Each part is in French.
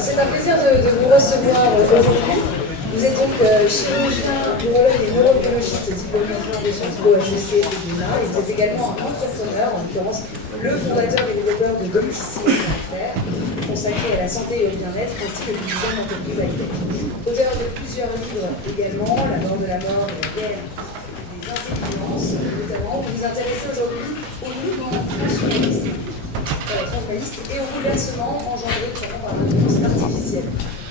C'est un plaisir de vous recevoir aujourd'hui. Vous êtes donc chirurgien, neurologue et neurobiologiste diplômé de Sciences Po HEC et d'UNA. Et vous êtes également un entrepreneur, en l'occurrence le fondateur et développeur de Domicile.fr, consacré à la santé et au bien-être, ainsi que du design d'entreprise high-tech. Auteur de plusieurs livres également, La mort de la mort et la guerre des intelligences, notamment. Vous vous intéressez aujourd'hui au mouvement transhumaniste et au bouleversement engendré par l'intelligence artificielle.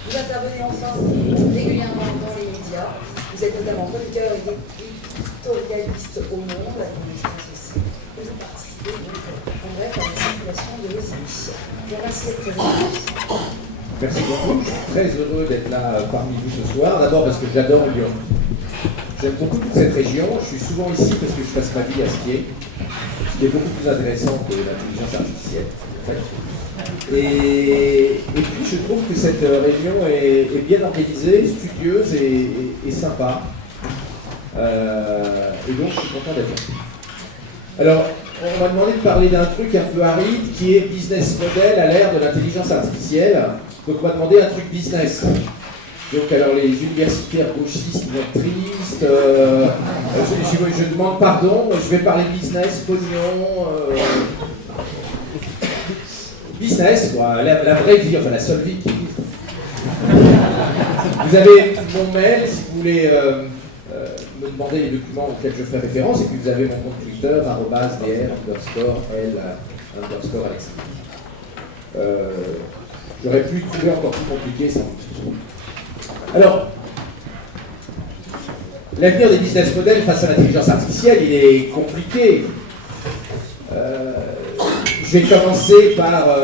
Vous intervenez enfin régulièrement dans les médias. Vous êtes notamment chroniqueur et éditorialiste au Monde, et je pense aussi que vous participez en bref à la circulation de vos émissions. Je vous remercie d'être présent. Merci beaucoup. Je suis très heureux d'être là parmi vous ce soir. D'abord parce que j'adore Lyon. J'aime beaucoup toute cette région. Je suis souvent ici parce que je passe ma vie à skier. Ce qui est beaucoup plus intéressant que l'intelligence artificielle. En fait. Et puis je trouve que cette réunion est bien organisée, studieuse et sympa. Et donc je suis content d'être là. Alors, on m'a demandé de parler d'un truc un peu aride qui est business model à l'ère de l'intelligence artificielle. Donc on m'a demandé un truc business. Donc alors les universitaires gauchistes vont être tristes, je demande pardon, je vais parler business, pognon, business quoi, la vraie vie, enfin la seule vie qui existe. Vous avez mon mail si vous voulez me demander les documents auxquels je fais référence, et puis vous avez mon compte Twitter, @dr_l_Alexis. J'aurais pu trouver encore plus compliqué ça. Alors, l'avenir des business models face à l'intelligence artificielle, il est compliqué. Je vais commencer par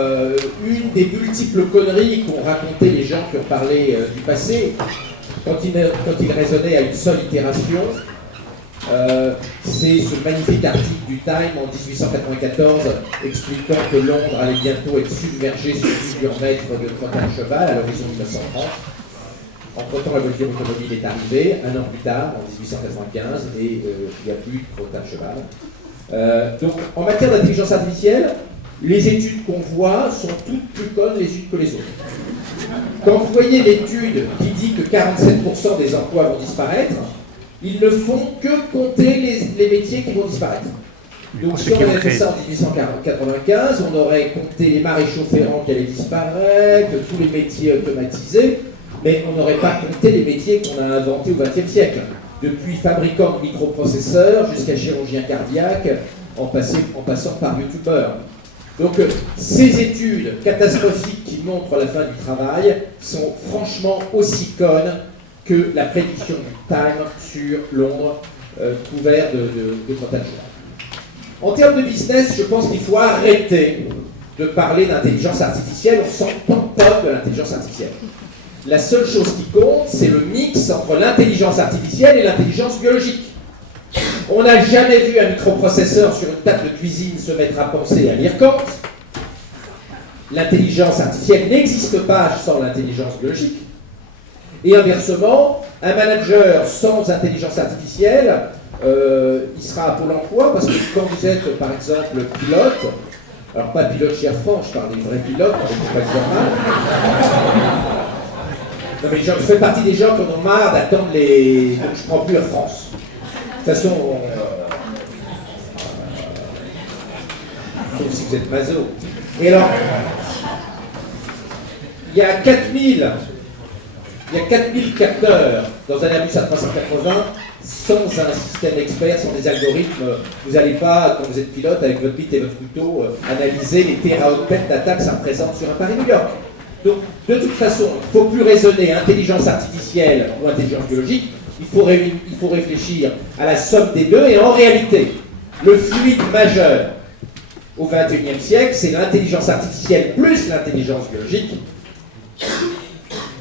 une des multiples conneries qu'ont raconté les gens qui ont parlé du passé, quand ils raisonnaient à une seule itération. C'est ce magnifique article du Time en 1894 expliquant que Londres allait bientôt être submergée sous plusieurs mètres de crottin de cheval à l'horizon 1930. Entre-temps, la voiture automobile est arrivée, un an plus tard, en 1895, et il n'y a plus de crottin de cheval. Donc, en matière d'intelligence artificielle, les études qu'on voit sont toutes plus connes les unes que les autres. Quand vous voyez l'étude qui dit que 47% des emplois vont disparaître, ils ne font que compter les métiers qui vont disparaître. Donc si on avait fait ça en 1895, on aurait compté les maréchaux ferrants qui allaient disparaître, tous les métiers automatisés, mais on n'aurait pas compté les métiers qu'on a inventés au XXe siècle. Depuis fabricant de microprocesseurs jusqu'à chirurgien cardiaque, en passant par youtubeur. Donc ces études catastrophiques qui montrent la fin du travail sont franchement aussi connes que la prédiction du Time sur Londres couvert de crottin de cheval. En termes de business, je pense qu'il faut arrêter de parler d'intelligence artificielle, on s'en tamponne de l'intelligence artificielle. La seule chose qui compte, c'est le mix entre l'intelligence artificielle et l'intelligence biologique. On n'a jamais vu un microprocesseur sur une table de cuisine se mettre à penser et à lire Kant. L'intelligence artificielle n'existe pas sans l'intelligence biologique. Et inversement, un manager sans intelligence artificielle, il sera à Pôle emploi, parce que quand vous êtes, par exemple, pilote, alors pas pilote chez Air France, je parle des vrais pilotes, avec des compagnies normales. Non mais je fais partie des gens qui en ont marre d'attendre les... Donc je ne prends plus Air France. De toute façon, sauf si vous êtes maso. Et alors, il y a 4000 capteurs dans un Airbus A380 sans un système expert, sans des algorithmes. Vous n'allez pas, quand vous êtes pilote, avec votre bite et votre couteau, analyser les téraoctets d'attaque que ça représente sur un Paris-New York. Donc, de toute façon, il ne faut plus raisonner intelligence artificielle ou intelligence biologique. Il faut réfléchir à la somme des deux, et en réalité, le fluide majeur au XXIe siècle, c'est l'intelligence artificielle plus l'intelligence biologique,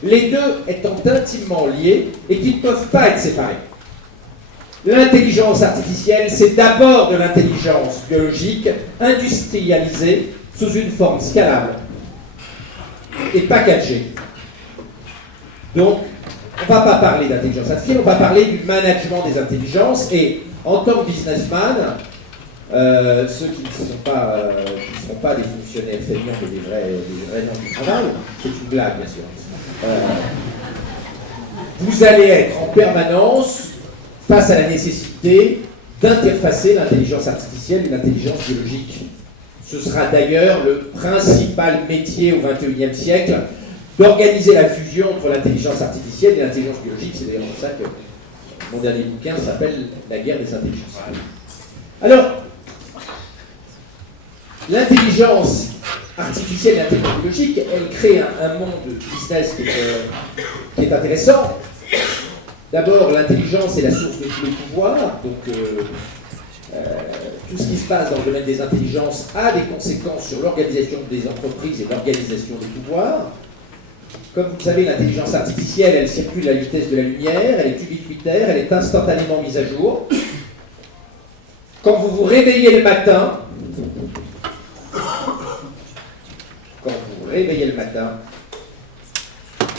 les deux étant intimement liés et qui ne peuvent pas être séparés. L'intelligence artificielle, c'est d'abord de l'intelligence biologique industrialisée sous une forme scalable et packagée. Donc, on ne va pas parler d'intelligence artificielle, on va parler du management des intelligences, et en tant que businessman, Ceux qui ne seront pas des fonctionnaires feignants mais des vrais gens du travail, c'est une blague bien sûr. Vous allez être en permanence face à la nécessité d'interfacer l'intelligence artificielle et l'intelligence biologique. Ce sera d'ailleurs le principal métier au XXIe siècle, d'organiser la fusion entre l'intelligence artificielle et l'intelligence biologique. C'est d'ailleurs pour ça que mon dernier bouquin s'appelle « La guerre des intelligences ». Alors, l'intelligence artificielle et l'intelligence biologique, elle crée un monde de business qui est intéressant. D'abord, l'intelligence est la source de tous les pouvoirs, donc tout ce qui se passe dans le domaine des intelligences a des conséquences sur l'organisation des entreprises et l'organisation des pouvoirs. Comme vous le savez, l'intelligence artificielle, elle circule à la vitesse de la lumière, elle est ubiquitaire, elle est instantanément mise à jour. Quand vous vous réveillez le matin,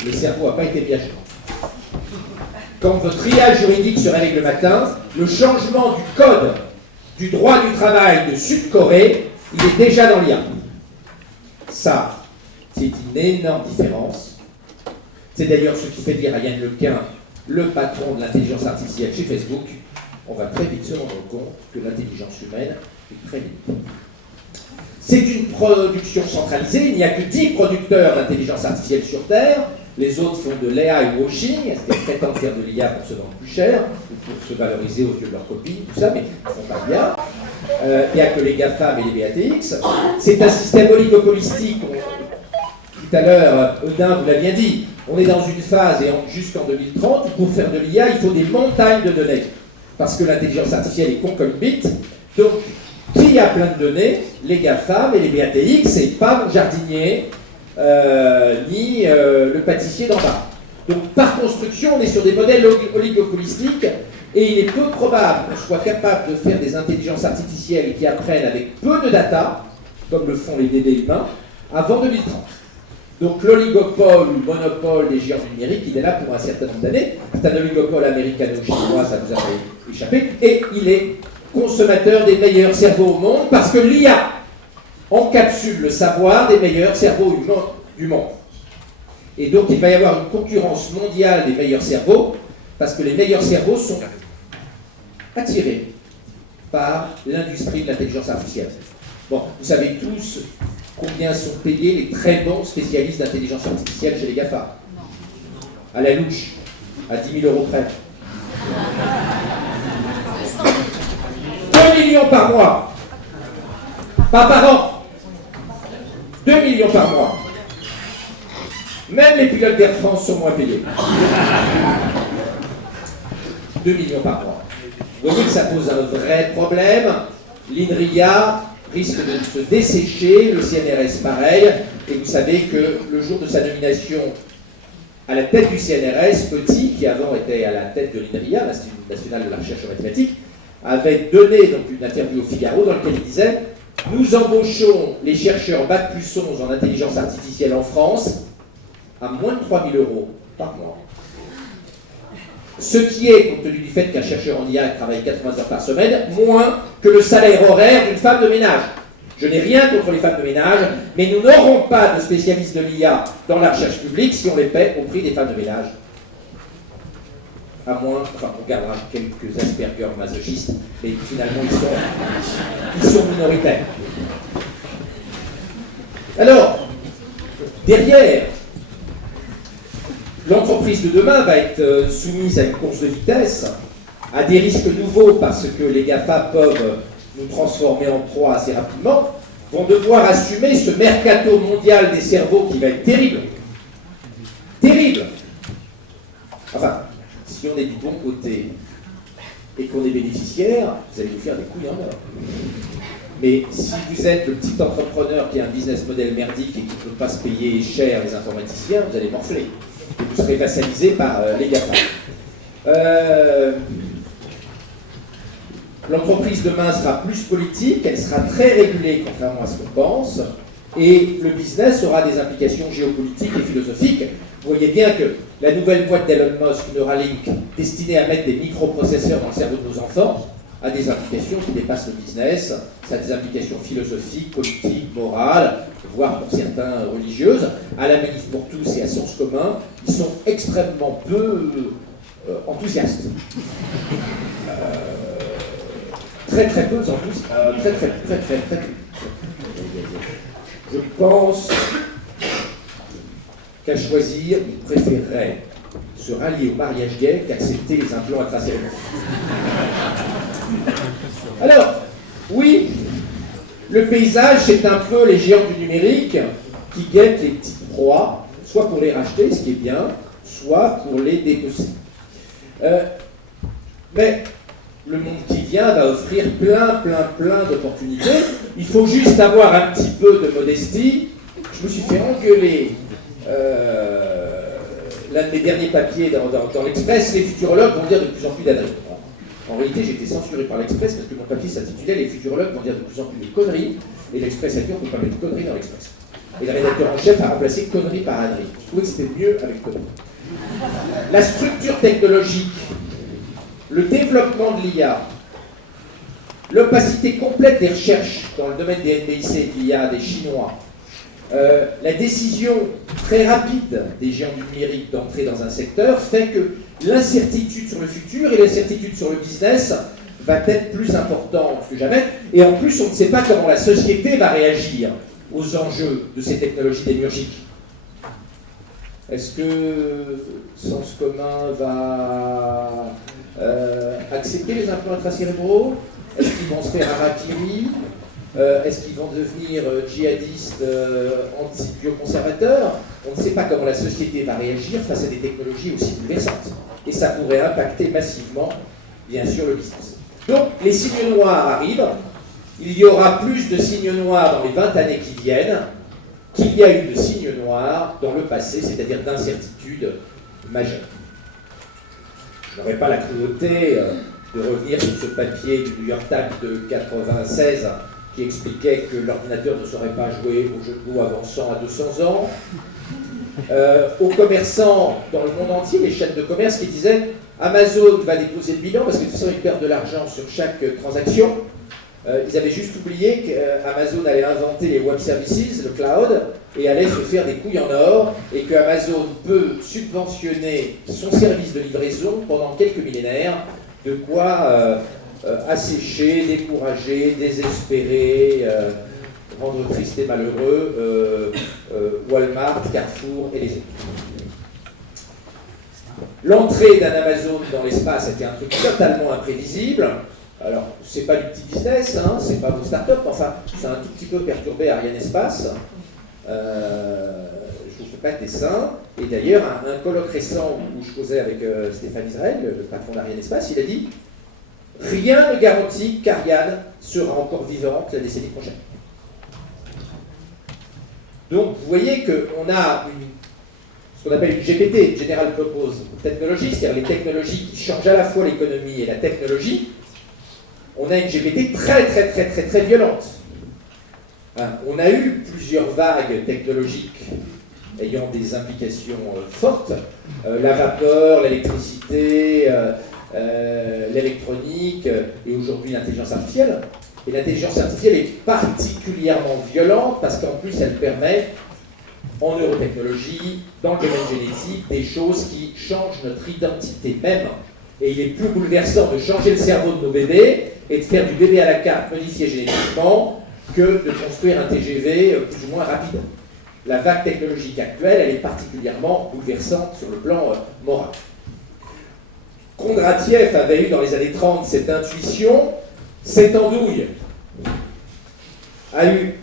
le cerveau n'a pas été bien joué. Quand votre triage juridique se réveille le matin, le changement du code du droit du travail de Sud-Corée, il est déjà dans l'IA. Ça, c'est une énorme différence. C'est d'ailleurs ce qui fait dire à Yann Lequin, le patron de l'intelligence artificielle chez Facebook, on va très vite se rendre compte que l'intelligence humaine est très limitée. C'est une production centralisée, il n'y a que 10 producteurs d'intelligence artificielle sur Terre, les autres font de l'AI washing, c'est-à-dire prétendent faire de l'IA pour se vendre plus cher, ou pour se valoriser aux yeux de leurs copines, tout ça, mais ils ne font pas bien. Il n'y a que les GAFAM et les BATX. C'est un système oligopolistique. Tout à l'heure, Eudin vous l'a bien dit, on est dans une phase, et jusqu'en 2030, pour faire de l'IA, il faut des montagnes de données. Parce que l'intelligence artificielle est con comme une bite. Donc, qui a plein de données? Les GAFAM et les BATX, et pas mon jardinier, ni le pâtissier d'en bas. Donc, par construction, on est sur des modèles oligopolistiques, et il est peu probable qu'on soit capable de faire des intelligences artificielles qui apprennent avec peu de data, comme le font les bébés humains, avant 2030. Donc l'oligopole ou le monopole des géants numériques, il est là pour un certain nombre d'années. C'est un oligopole américano-chinois, ça vous a échappé, et il est consommateur des meilleurs cerveaux au monde, parce que l'IA encapsule le savoir des meilleurs cerveaux du monde. Et donc il va y avoir une concurrence mondiale des meilleurs cerveaux, parce que les meilleurs cerveaux sont attirés par l'industrie de l'intelligence artificielle. Bon, vous savez tous combien sont payés les très bons spécialistes d'intelligence artificielle chez les GAFA? À la louche, à 10 000 € près. 2 millions par mois. Pas par an. 2 millions par mois. Même les pilotes d'Air France sont moins payés. 2 millions par mois. Vous voyez que ça pose un vrai problème. L'INRIA risque de se dessécher, le CNRS pareil, et vous savez que le jour de sa nomination à la tête du CNRS, Petit, qui avant était à la tête de l'INRIA, l'Institut national de la recherche en mathématiques, avait donné donc une interview au Figaro dans laquelle il disait « Nous embauchons les chercheurs Bac plus 11 en intelligence artificielle en France à moins de 3 000 € par mois. » Ce qui est, compte tenu du fait qu'un chercheur en IA travaille 80 heures par semaine, moins que le salaire horaire d'une femme de ménage. Je n'ai rien contre les femmes de ménage, mais nous n'aurons pas de spécialistes de l'IA dans la recherche publique si on les paie au prix des femmes de ménage. À moins, enfin, on gardera quelques Asperger masochistes, mais finalement ils sont minoritaires. Alors, derrière, l'entreprise de demain va être soumise à une course de vitesse, à des risques nouveaux parce que les GAFA peuvent nous transformer en proie assez rapidement, vont devoir assumer ce mercato mondial des cerveaux qui va être terrible. Terrible. Enfin, si on est du bon côté et qu'on est bénéficiaire, vous allez vous faire des couilles en or. Mais si vous êtes le petit entrepreneur qui a un business model merdique et qui ne peut pas se payer cher les informaticiens, vous allez morfler. Et vous serez vassalisé par les GAFA. L'entreprise demain sera plus politique, elle sera très régulée, contrairement à ce qu'on pense, et le business aura des implications géopolitiques et philosophiques. Vous voyez bien que la nouvelle boîte d'Elon Musk, Neuralink, destinée à mettre des microprocesseurs dans le cerveau de nos enfants, a des implications qui dépassent le business, ça a des implications philosophiques, politiques, morales, voire pour certains religieuses. À la Manif pour tous et à Sens commun, ils sont extrêmement peu enthousiastes. Très très peu enthousiastes. Très peu. Je pense qu'à choisir, ils préféreraient se rallier au mariage gay qu'accepter les implants intracérébraux. Alors, oui, le paysage, c'est un peu les géants du numérique qui guettent les petites proies, soit pour les racheter, ce qui est bien, soit pour les dépecer. Mais le monde qui vient va offrir plein d'opportunités. Il faut juste avoir un petit peu de modestie. Je me suis fait engueuler. L'un de mes derniers papiers dans l'Express, les futurologues vont dire de plus en plus d'adresses. En réalité, j'ai été censuré par l'Express parce que mon papier s'intitulait « Les futurologues vont dire de plus en plus de conneries » et l'Express a dit « On ne peut pas mettre de conneries dans l'Express ». Et le rédacteur en chef a remplacé « conneries » par « âneries ». Je trouvais que c'était mieux avec « conneries ». La structure technologique, le développement de l'IA, l'opacité complète des recherches dans le domaine des NBIC et de l'IA des Chinois, la décision très rapide des géants du numérique d'entrer dans un secteur fait que l'incertitude sur le futur et l'incertitude sur le business va être plus importante que jamais. Et en plus, on ne sait pas comment la société va réagir aux enjeux de ces technologies démiurgiques. Est-ce que Sens commun va accepter les implants intracérébraux? Est-ce qu'ils vont se faire harakiri? Est-ce qu'ils vont devenir djihadistes anti-bioconservateurs? On ne sait pas comment la société va réagir face à des technologies aussi bouleversantes. Et ça pourrait impacter massivement, bien sûr, le business. Donc, les signes noirs arrivent. Il y aura plus de signes noirs dans les 20 années qui viennent qu'il y a eu de signes noirs dans le passé, c'est-à-dire d'incertitudes majeures. Je n'aurai pas la cruauté de revenir sur ce papier du New York Times de 1996 qui expliquait que l'ordinateur ne saurait pas jouer au jeu de mots avant 100 à 200 ans. Aux commerçants dans le monde entier, les chaînes de commerce qui disaient Amazon va déposer le bilan parce que de toute façon ils perdent de l'argent sur chaque transaction. Ils avaient juste oublié qu'Amazon allait inventer les web services, le cloud, et allait se faire des couilles en or, et que Amazon peut subventionner son service de livraison pendant quelques millénaires, de quoi assécher, décourager, désespérer, rendre triste et malheureux Walmart, Carrefour et les autres. L'entrée d'un Amazon dans l'espace était un truc totalement imprévisible. Alors, c'est pas du petit business, hein, c'est pas vos startups, enfin, ça a un tout petit peu perturbé Ariane Espace. Je vous fais pas de dessin. Et d'ailleurs, un colloque récent où je causais avec Stéphane Israël, le patron d'Ariane Espace, il a dit « Rien ne garantit qu'Ariane sera encore vivante la décennie prochaine. » Donc, vous voyez qu'on a ce qu'on appelle une GPT, General Purpose Technology, c'est-à-dire les technologies qui changent à la fois l'économie et la technologie. On a une GPT très violente. On a eu plusieurs vagues technologiques ayant des implications fortes. La vapeur, l'électricité, l'électronique et aujourd'hui l'intelligence artificielle. Et l'intelligence artificielle est particulièrement violente parce qu'en plus elle permet, en neurotechnologie, dans le domaine génétique, des choses qui changent notre identité même. Et il est plus bouleversant de changer le cerveau de nos bébés et de faire du bébé à la carte modifié génétiquement que de construire un TGV plus ou moins rapide. La vague technologique actuelle, elle est particulièrement bouleversante sur le plan moral. Kondratiev avait eu dans les années 30 cette intuition, cette andouille a eu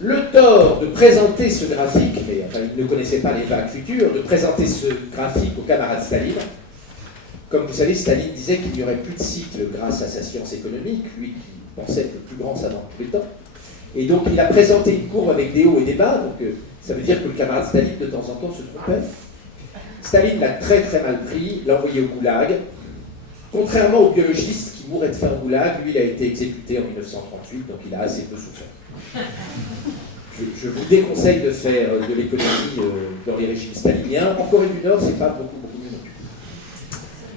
le tort de présenter ce graphique, mais enfin, il ne connaissait pas les vagues futures, de présenter ce graphique au camarade Staline. Comme vous savez, Staline disait qu'il n'y aurait plus de cycle grâce à sa science économique, lui qui pensait être le plus grand savant de tous les temps. Et donc il a présenté une courbe avec des hauts et des bas, donc ça veut dire que le camarade Staline de temps en temps se trompait. Staline l'a très mal pris, l'a envoyé au goulag. Contrairement aux biologistes qui mouraient de faim au goulag, lui il a été exécuté en 1938, donc il a assez peu souffert. Je vous déconseille de faire de l'économie dans les régimes staliniens. En Corée du Nord, c'est pas beaucoup mieux non plus.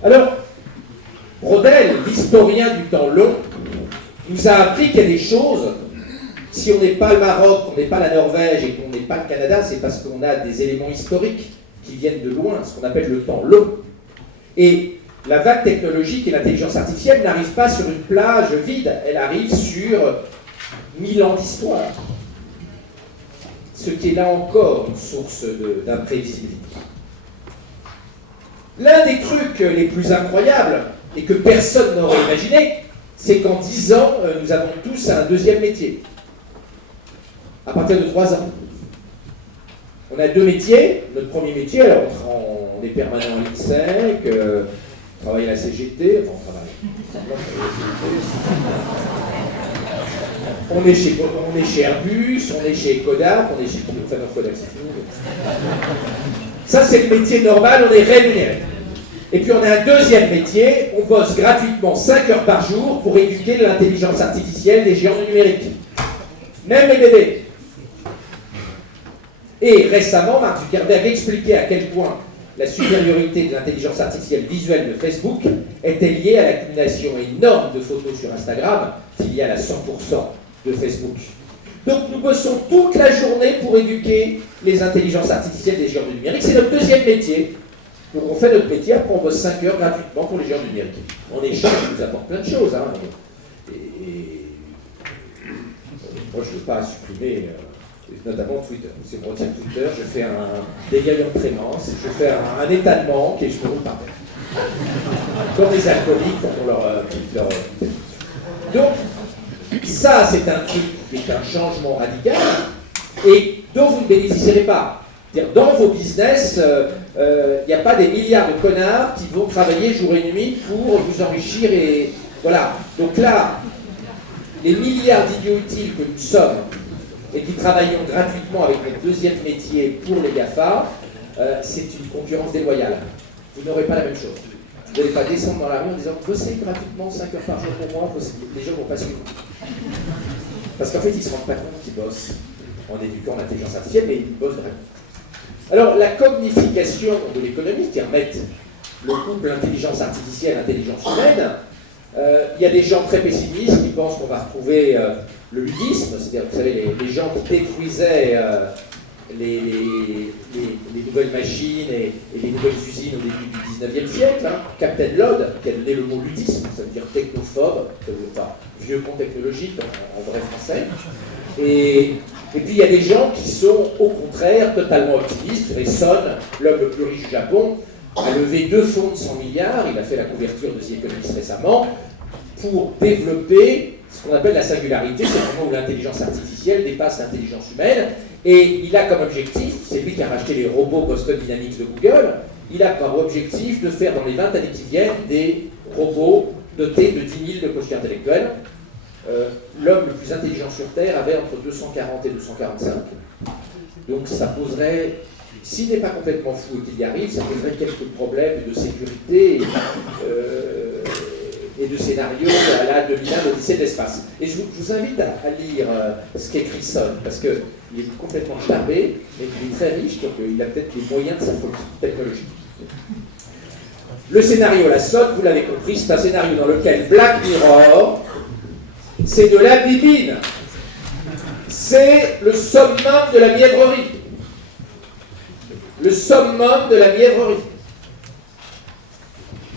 Alors, Braudel, l'historien du temps long, nous a appris qu'il y a des choses, si on n'est pas le Maroc, qu'on n'est pas la Norvège et qu'on n'est pas le Canada, c'est parce qu'on a des éléments historiques qui viennent de loin, ce qu'on appelle le temps long. Et la vague technologique et l'intelligence artificielle n'arrivent pas sur une plage vide, elle arrive sur 1000 ans d'histoire. Ce qui est là encore une source d'imprévisibilité. L'un des trucs les plus incroyables, et que personne n'aurait imaginé, c'est qu'en 10 ans, nous avons tous un deuxième métier. À partir de 3 ans. On a 2 métiers. Notre premier métier, alors on est permanent à l'INSEC, on travaille à la CGT, enfin on est chez Airbus, on est chez Kodak, on est chez Kodak, c'est fini. Ça, c'est le métier normal, on est rémunéré. Et puis on a un deuxième métier, on bosse gratuitement 5 heures par jour pour éduquer l'intelligence artificielle des géants du numérique. Même les bébés. Et récemment, Mark Zuckerberg expliquait à quel point la supériorité de l'intelligence artificielle visuelle de Facebook était liée à l'accumulation énorme de photos sur Instagram, filiale à 100% de Facebook. Donc nous bossons toute la journée pour éduquer les intelligences artificielles des géants du numérique. C'est notre deuxième métier. Donc on fait notre métier, après on bosse 5 heures gratuitement pour les géants du numérique. En échange, ils nous apportent plein de choses. Hein. Et moi, je ne veux pas supprimer... notamment Twitter. Si on retient Twitter, je fais un dégât de crémence, je fais un état de manque et je me roule par terre. Comme les alcooliques quand on leur... Donc, ça, c'est un truc qui est un changement radical et dont vous ne bénéficierez pas. Dans vos business, il n'y a pas des milliards de connards qui vont travailler jour et nuit pour vous enrichir et... Voilà. Donc là, les milliards d'idiots utiles que nous sommes et qui travaillons gratuitement avec notre deuxième métier pour les GAFA, c'est une concurrence déloyale. Vous n'aurez pas la même chose. Vous n'allez pas descendre dans la rue en disant « bossez gratuitement 5 heures par jour pour moi », les gens ne vont pas suivre. Parce qu'en fait, ils ne se rendent pas compte qu'ils bossent en éduquant l'intelligence artificielle, mais ils bossent vraiment. Alors, la cognification de l'économie, qui remettent le couple intelligence artificielle, intelligence humaine, il y a des gens très pessimistes qui pensent qu'on va retrouver le ludisme, c'est-à-dire, vous savez, les gens qui détruisaient les nouvelles machines et les nouvelles usines au début du 19e siècle. Hein. Captain Lod, qui a donné le mot ludisme, ça veut dire technophobe, ça veut dire vieux con technologique en vrai français. Et puis il y a des gens qui sont au contraire totalement optimistes. Son, l'homme le plus riche du Japon, a levé 2 fonds de 100 milliards, il a fait la couverture de The Economist récemment, pour développer ce qu'on appelle la singularité, c'est le moment où l'intelligence artificielle dépasse l'intelligence humaine, et il a comme objectif, c'est lui qui a racheté les robots Boston Dynamics de Google, il a comme objectif de faire dans les 20 années qui viennent des robots dotés de 10 000 de quotient intellectuel. L'homme le plus intelligent sur Terre avait entre 240 et 245. Donc ça poserait, s'il n'est pas complètement fou et qu'il y arrive, ça poserait quelques problèmes de sécurité et de scénario à la 2001, l'Odyssée de l'espace. Et je vous invite à lire ce qu'écrit Son, parce qu'il est complètement charbé, mais il est très riche, donc il a peut-être les moyens de sa folie technologique. Le scénario, la Son, vous l'avez compris, c'est un scénario dans lequel Black Mirror, c'est de la bibine. C'est le summum de la mièvrerie. Le summum de la mièvrerie.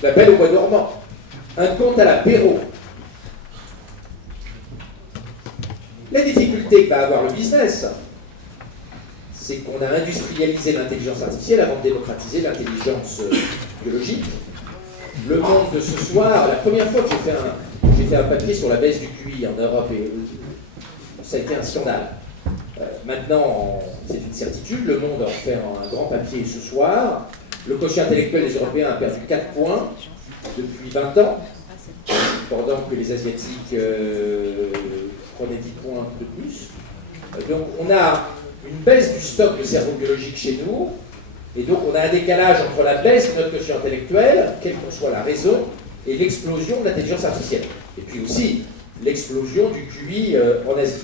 La Belle au bois dormant. Un conte à l'apéro. La difficulté que va avoir le business, c'est qu'on a industrialisé l'intelligence artificielle avant de démocratiser l'intelligence biologique. Le monde de ce soir, la première fois que j'ai fait un papier sur la baisse du QI en Europe, et ça a été un scandale. Maintenant, c'est une certitude, le monde en fait un grand papier ce soir. Le quotient intellectuel des Européens a perdu 4 points depuis 20 ans, pendant que les Asiatiques prenaient 10 points de plus. Donc on a une baisse du stock de cerveau biologique chez nous, et donc on a un décalage entre la baisse de notre quotient intellectuel, quelle qu'en soit la raison, et l'explosion de l'intelligence artificielle. Et puis aussi l'explosion du QI en Asie.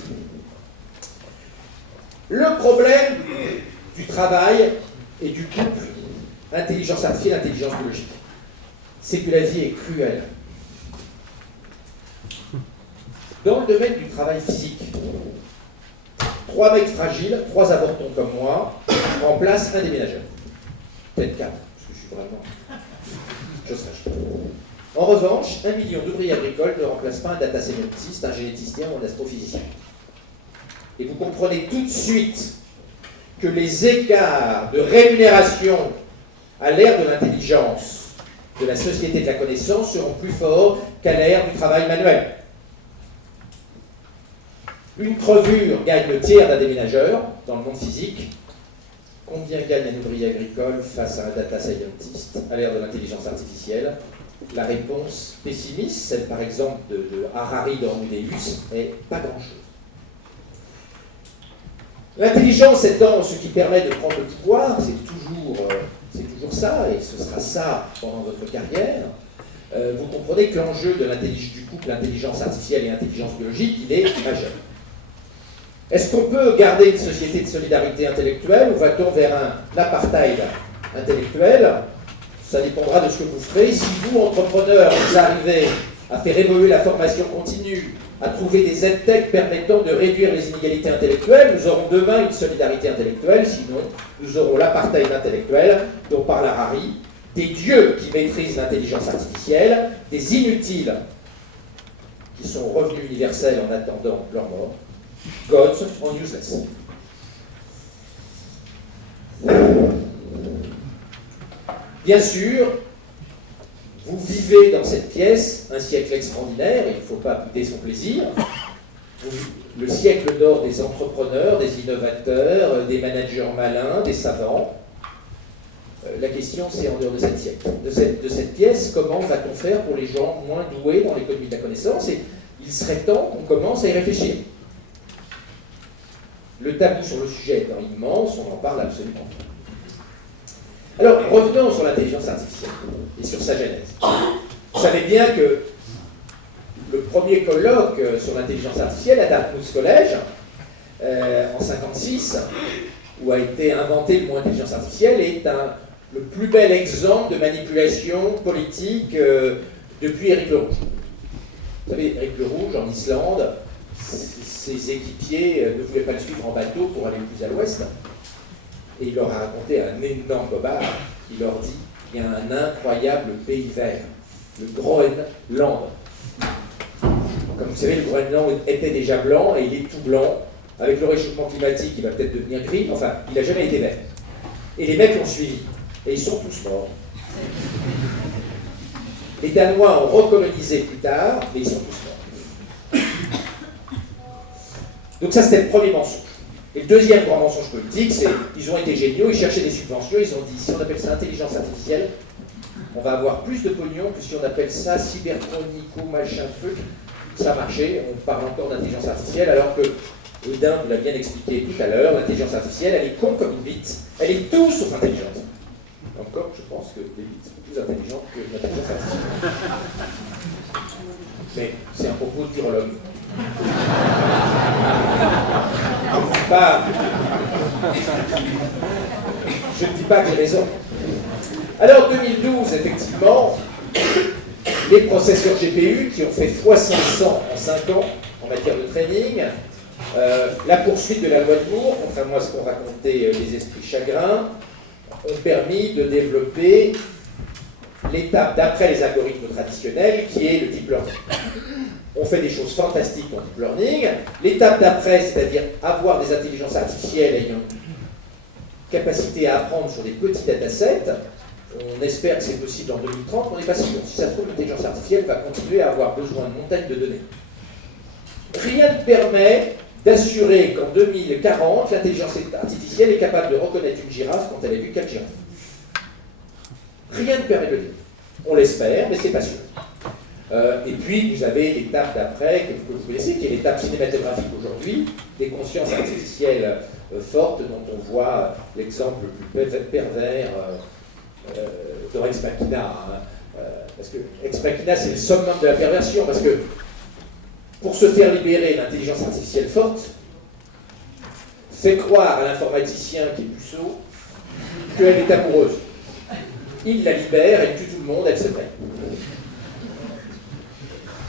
Le problème du travail et du couple intelligence artificielle, intelligence biologique, c'est que la vie est cruelle. Dans le domaine du travail physique, 3 mecs fragiles, 3 avortons comme moi, remplacent un déménageur. Peut-être 4, parce que je suis vraiment... Je sache. En revanche, 1 million d'ouvriers agricoles ne remplacent pas un data scientist, un généticien ou un astrophysicien. Et vous comprenez tout de suite que les écarts de rémunération à l'ère de l'intelligence, de la société de la connaissance, seront plus forts qu'à l'ère du travail manuel. Une crevure gagne le tiers d'un déménageur dans le monde physique. Combien gagne un ouvrier agricole face à un data scientist à l'ère de l'intelligence artificielle? La réponse pessimiste, celle par exemple de Harari dans Mudeus, est pas grand-chose. L'intelligence étant ce qui permet de prendre le pouvoir, c'est toujours ça, et ce sera ça pendant votre carrière. Vous comprenez que l'enjeu du couple intelligence artificielle et intelligence biologique, il est majeur. Est-ce qu'on peut garder une société de solidarité intellectuelle ou va-t-on vers un apartheid intellectuel? Ça dépendra de ce que vous ferez. Si vous, entrepreneurs, vous arrivez à faire évoluer la formation continue, à trouver des EdTech permettant de réduire les inégalités intellectuelles, nous aurons demain une solidarité intellectuelle, sinon nous aurons l'apartheid intellectuel dont parle Harari, des dieux qui maîtrisent l'intelligence artificielle, des inutiles qui sont revenus universels en attendant leur mort, gods en useless. Bien sûr, vous vivez dans cette pièce un siècle extraordinaire, et il ne faut pas bouder son plaisir. Le siècle d'or des entrepreneurs, des innovateurs, des managers malins, des savants. La question, c'est en dehors de cette siècle, de cette pièce, comment va-t-on faire pour les gens moins doués dans l'économie de la connaissance? Et il serait temps qu'on commence à y réfléchir. Le tabou sur le sujet étant immense, on en parle absolument. Alors, revenons sur l'intelligence artificielle et sur sa genèse. Vous savez bien que le premier colloque sur l'intelligence artificielle à Dartmouth College, en 1956, où a été inventé le mot intelligence artificielle, est le plus bel exemple de manipulation politique depuis Éric le Rouge. Vous savez, Éric le Rouge, en Islande, ses équipiers ne voulaient pas le suivre en bateau pour aller plus à l'ouest. Et il leur a raconté un énorme bobard. Il leur dit, il y a un incroyable pays vert, le Groenland. Comme vous savez, le Groenland était déjà blanc et il est tout blanc. Avec le réchauffement climatique, il va peut-être devenir gris. Enfin, il n'a jamais été vert. Et les mecs l'ont suivi. Et ils sont tous morts. Les Danois ont recolonisé plus tard, mais ils sont tous morts. Donc ça, c'était le premier mensonge. Et le deuxième grand mensonge politique, c'est qu'ils ont été géniaux, ils cherchaient des subventions, ils ont dit, si on appelle ça intelligence artificielle, on va avoir plus de pognon que si on appelle ça cybertronico, machin truc. Ça marchait, on parle encore d'intelligence artificielle, alors que Edin vous l'a bien expliqué tout à l'heure, l'intelligence artificielle, elle est con comme une bite, elle est tout sauf intelligente. Encore, je pense que les bites sont plus intelligentes que l'intelligence artificielle. Mais c'est un propos d'urologue. Je ne dis pas que j'ai raison. Alors, 2012, effectivement, les processeurs GPU qui ont fait x500 en 5 ans en matière de training, la poursuite de la loi de Moore, contrairement à ce qu'ont raconté les esprits chagrins, ont permis de développer l'étape d'après les algorithmes traditionnels, qui est le deep learning. On fait des choses fantastiques en deep learning. L'étape d'après, c'est-à-dire avoir des intelligences artificielles ayant une capacité à apprendre sur des petits datasets, on espère que c'est possible en 2030, on n'est pas sûr. Si ça se trouve, l'intelligence artificielle va continuer à avoir besoin de montagnes de données. Rien ne permet d'assurer qu'en 2040, l'intelligence artificielle est capable de reconnaître une girafe quand elle a vu 4 girafes. Rien ne permet de le dire. On l'espère, mais c'est pas sûr. Et puis, vous avez l'étape d'après, que vous connaissez, qui est l'étape cinématographique aujourd'hui, des consciences artificielles fortes, dont on voit l'exemple le plus pervers de Ex Machina. Parce que Ex Machina, c'est le summum de la perversion, parce que pour se faire libérer l'intelligence artificielle forte, fait croire à l'informaticien qui est puceau qu'elle est amoureuse. Il la libère, elle tue tout le monde, elle se paie.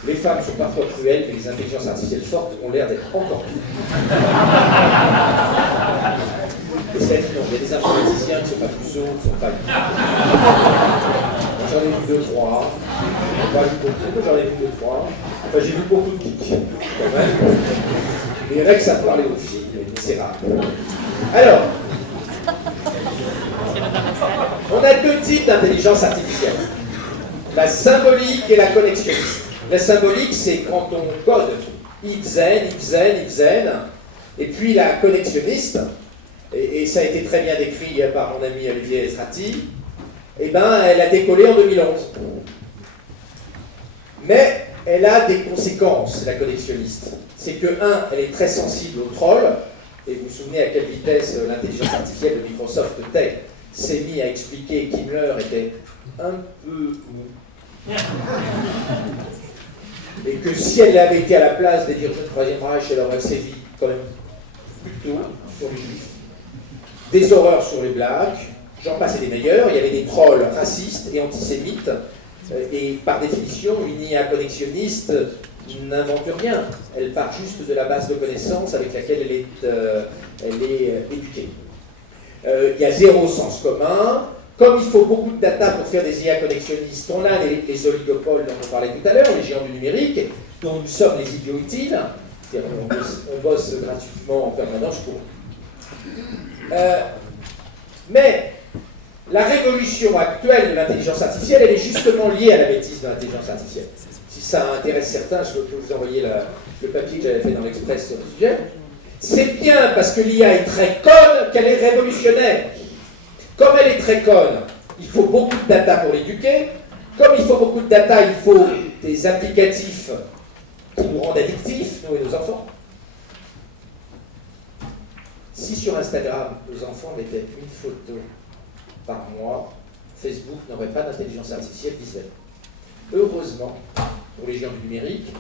Les femmes sont parfois cruelles, mais les intelligences artificielles fortes ont l'air d'être encore plus. Et cela dit, non, il y a des informaticiens qui ne sont pas plus hauts, qui ne sont pas. J'en ai vu 2-3. Pas vu beaucoup, mais j'en ai vu 2-3. Enfin, j'ai vu beaucoup de geeks, quand même. Les règles, ça parlait aux filles, mais c'est rare. Alors, on a deux types d'intelligence artificielle. La symbolique et la connexionniste. La symbolique, c'est quand on code if then, if then, if then. Et puis la connexionniste, et ça a été très bien décrit par mon ami Olivier Esrati, eh ben, elle a décollé en 2011. Mais elle a des conséquences, la connexionniste. C'est que, un, elle est très sensible aux trolls, et vous vous souvenez à quelle vitesse l'intelligence artificielle de Microsoft Tech s'est mis à expliquer qu'Himmler était un peu mou. Et que si elle avait été à la place des dirigeants du Troisième Reich, elle aurait sévi quand même plutôt sur les juifs. Des horreurs sur les blacks, j'en passe et des meilleurs. Il y avait des trolls racistes et antisémites. Et par définition, une IA connexionniste n'invente rien. Elle part juste de la base de connaissances avec laquelle elle est éduquée. Il y a zéro sens commun. Comme il faut beaucoup de data pour faire des IA connexionnistes, on a les oligopoles dont on parlait tout à l'heure, les géants du numérique, dont nous sommes les idiots utiles. On bosse gratuitement en permanence pour. Mais la révolution actuelle de l'intelligence artificielle, elle est justement liée à la bêtise de l'intelligence artificielle. Si ça intéresse certains, je peux vous envoyer le papier que j'avais fait dans l'Express sur le sujet. C'est bien parce que l'IA est très conne qu'elle est révolutionnaire. Comme elle est très conne, il faut beaucoup de data pour l'éduquer. Comme il faut beaucoup de data, il faut des applicatifs qui nous rendent addictifs, nous et nos enfants. Si sur Instagram, nos enfants mettaient une photo par mois, Facebook n'aurait pas d'intelligence artificielle visuelle. Heureusement, pour les géants du numérique,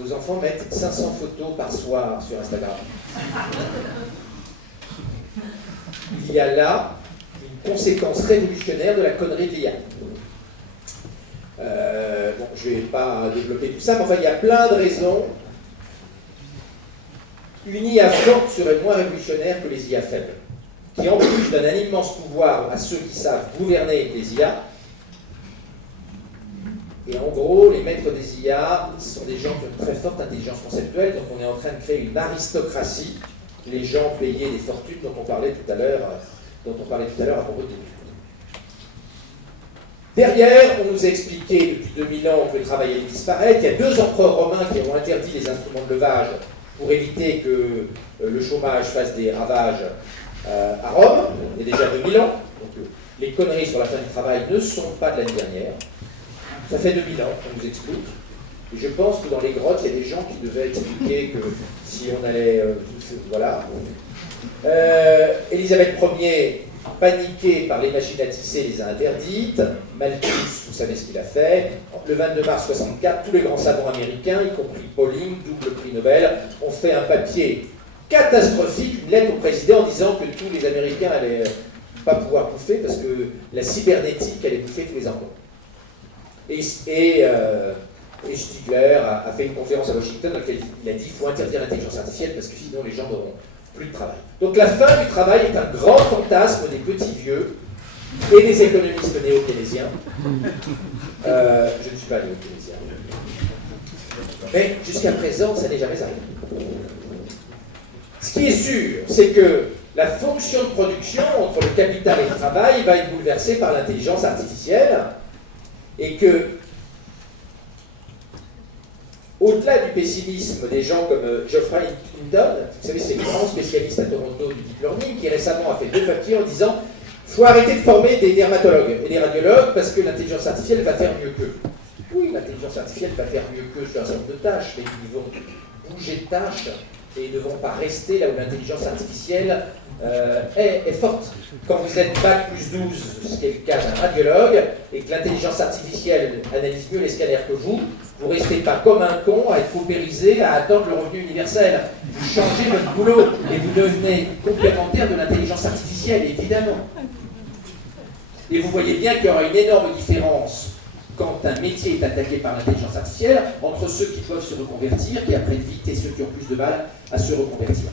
nos enfants mettent 500 photos par soir sur Instagram. Il y a là une conséquence révolutionnaire de la connerie de l'IA. Bon, je ne vais pas développer tout ça, mais enfin, il y a plein de raisons. Une IA forte serait moins révolutionnaire que les IA faibles, qui en plus donnent un immense pouvoir à ceux qui savent gouverner les IA. Et en gros, les maîtres des IA sont des gens qui ont une très forte intelligence conceptuelle, donc on est en train de créer une aristocratie. Les gens payaient des fortunes dont on parlait tout à l'heure à propos de nous. Derrière, on nous a expliqué depuis 2000 ans que le travail allait disparaître. Il y a 2 empereurs romains qui ont interdit les instruments de levage pour éviter que le chômage fasse des ravages à Rome. Il y a déjà 2000 ans. Donc les conneries sur la fin du travail ne sont pas de l'année dernière. Ça fait 2000 ans qu'on nous explique. Et je pense que dans les grottes, il y a des gens qui devaient expliquer que si on allait... voilà. Élisabeth Ier, paniquée par les machines à tisser, les a interdites. Malthus, vous savez ce qu'il a fait. Le 22 mars 64, tous les grands savants américains, y compris Pauling, double prix Nobel, ont fait un papier catastrophique, une lettre au président en disant que tous les Américains allaient pas pouvoir bouffer parce que la cybernétique allait bouffer tous les emplois. Et Stigler a fait une conférence à Washington dans laquelle il a dit qu'il faut interdire l'intelligence artificielle parce que sinon les gens n'auront plus de travail. Donc la fin du travail est un grand fantasme des petits vieux et des économistes néo-keynésiens. Je ne suis pas néo-keynésien. Mais jusqu'à présent, ça n'est jamais arrivé. Ce qui est sûr, c'est que la fonction de production entre le capital et le travail va être bouleversée par l'intelligence artificielle et que au-delà du pessimisme des gens comme Geoffrey Hinton, vous savez, c'est le grand spécialiste à Toronto du deep learning, qui récemment a fait 2 papiers en disant qu'il faut arrêter de former des dermatologues et des radiologues parce que l'intelligence artificielle va faire mieux qu'eux. Oui, l'intelligence artificielle va faire mieux qu'eux sur un certain nombre de tâches, mais ils vont bouger de tâches et ils ne vont pas rester là où l'intelligence artificielle est forte. Quand vous êtes Bac plus 12, ce qui est le cas d'un radiologue, et que l'intelligence artificielle analyse mieux les scanners que vous ne restez pas comme un con à être paupérisé, à attendre le revenu universel. Vous changez votre boulot et vous devenez complémentaire de l'intelligence artificielle, évidemment. Et vous voyez bien qu'il y aura une énorme différence quand un métier est attaqué par l'intelligence artificielle, entre ceux qui peuvent se reconvertir, qui apprennent vite, et ceux qui ont plus de mal à se reconvertir.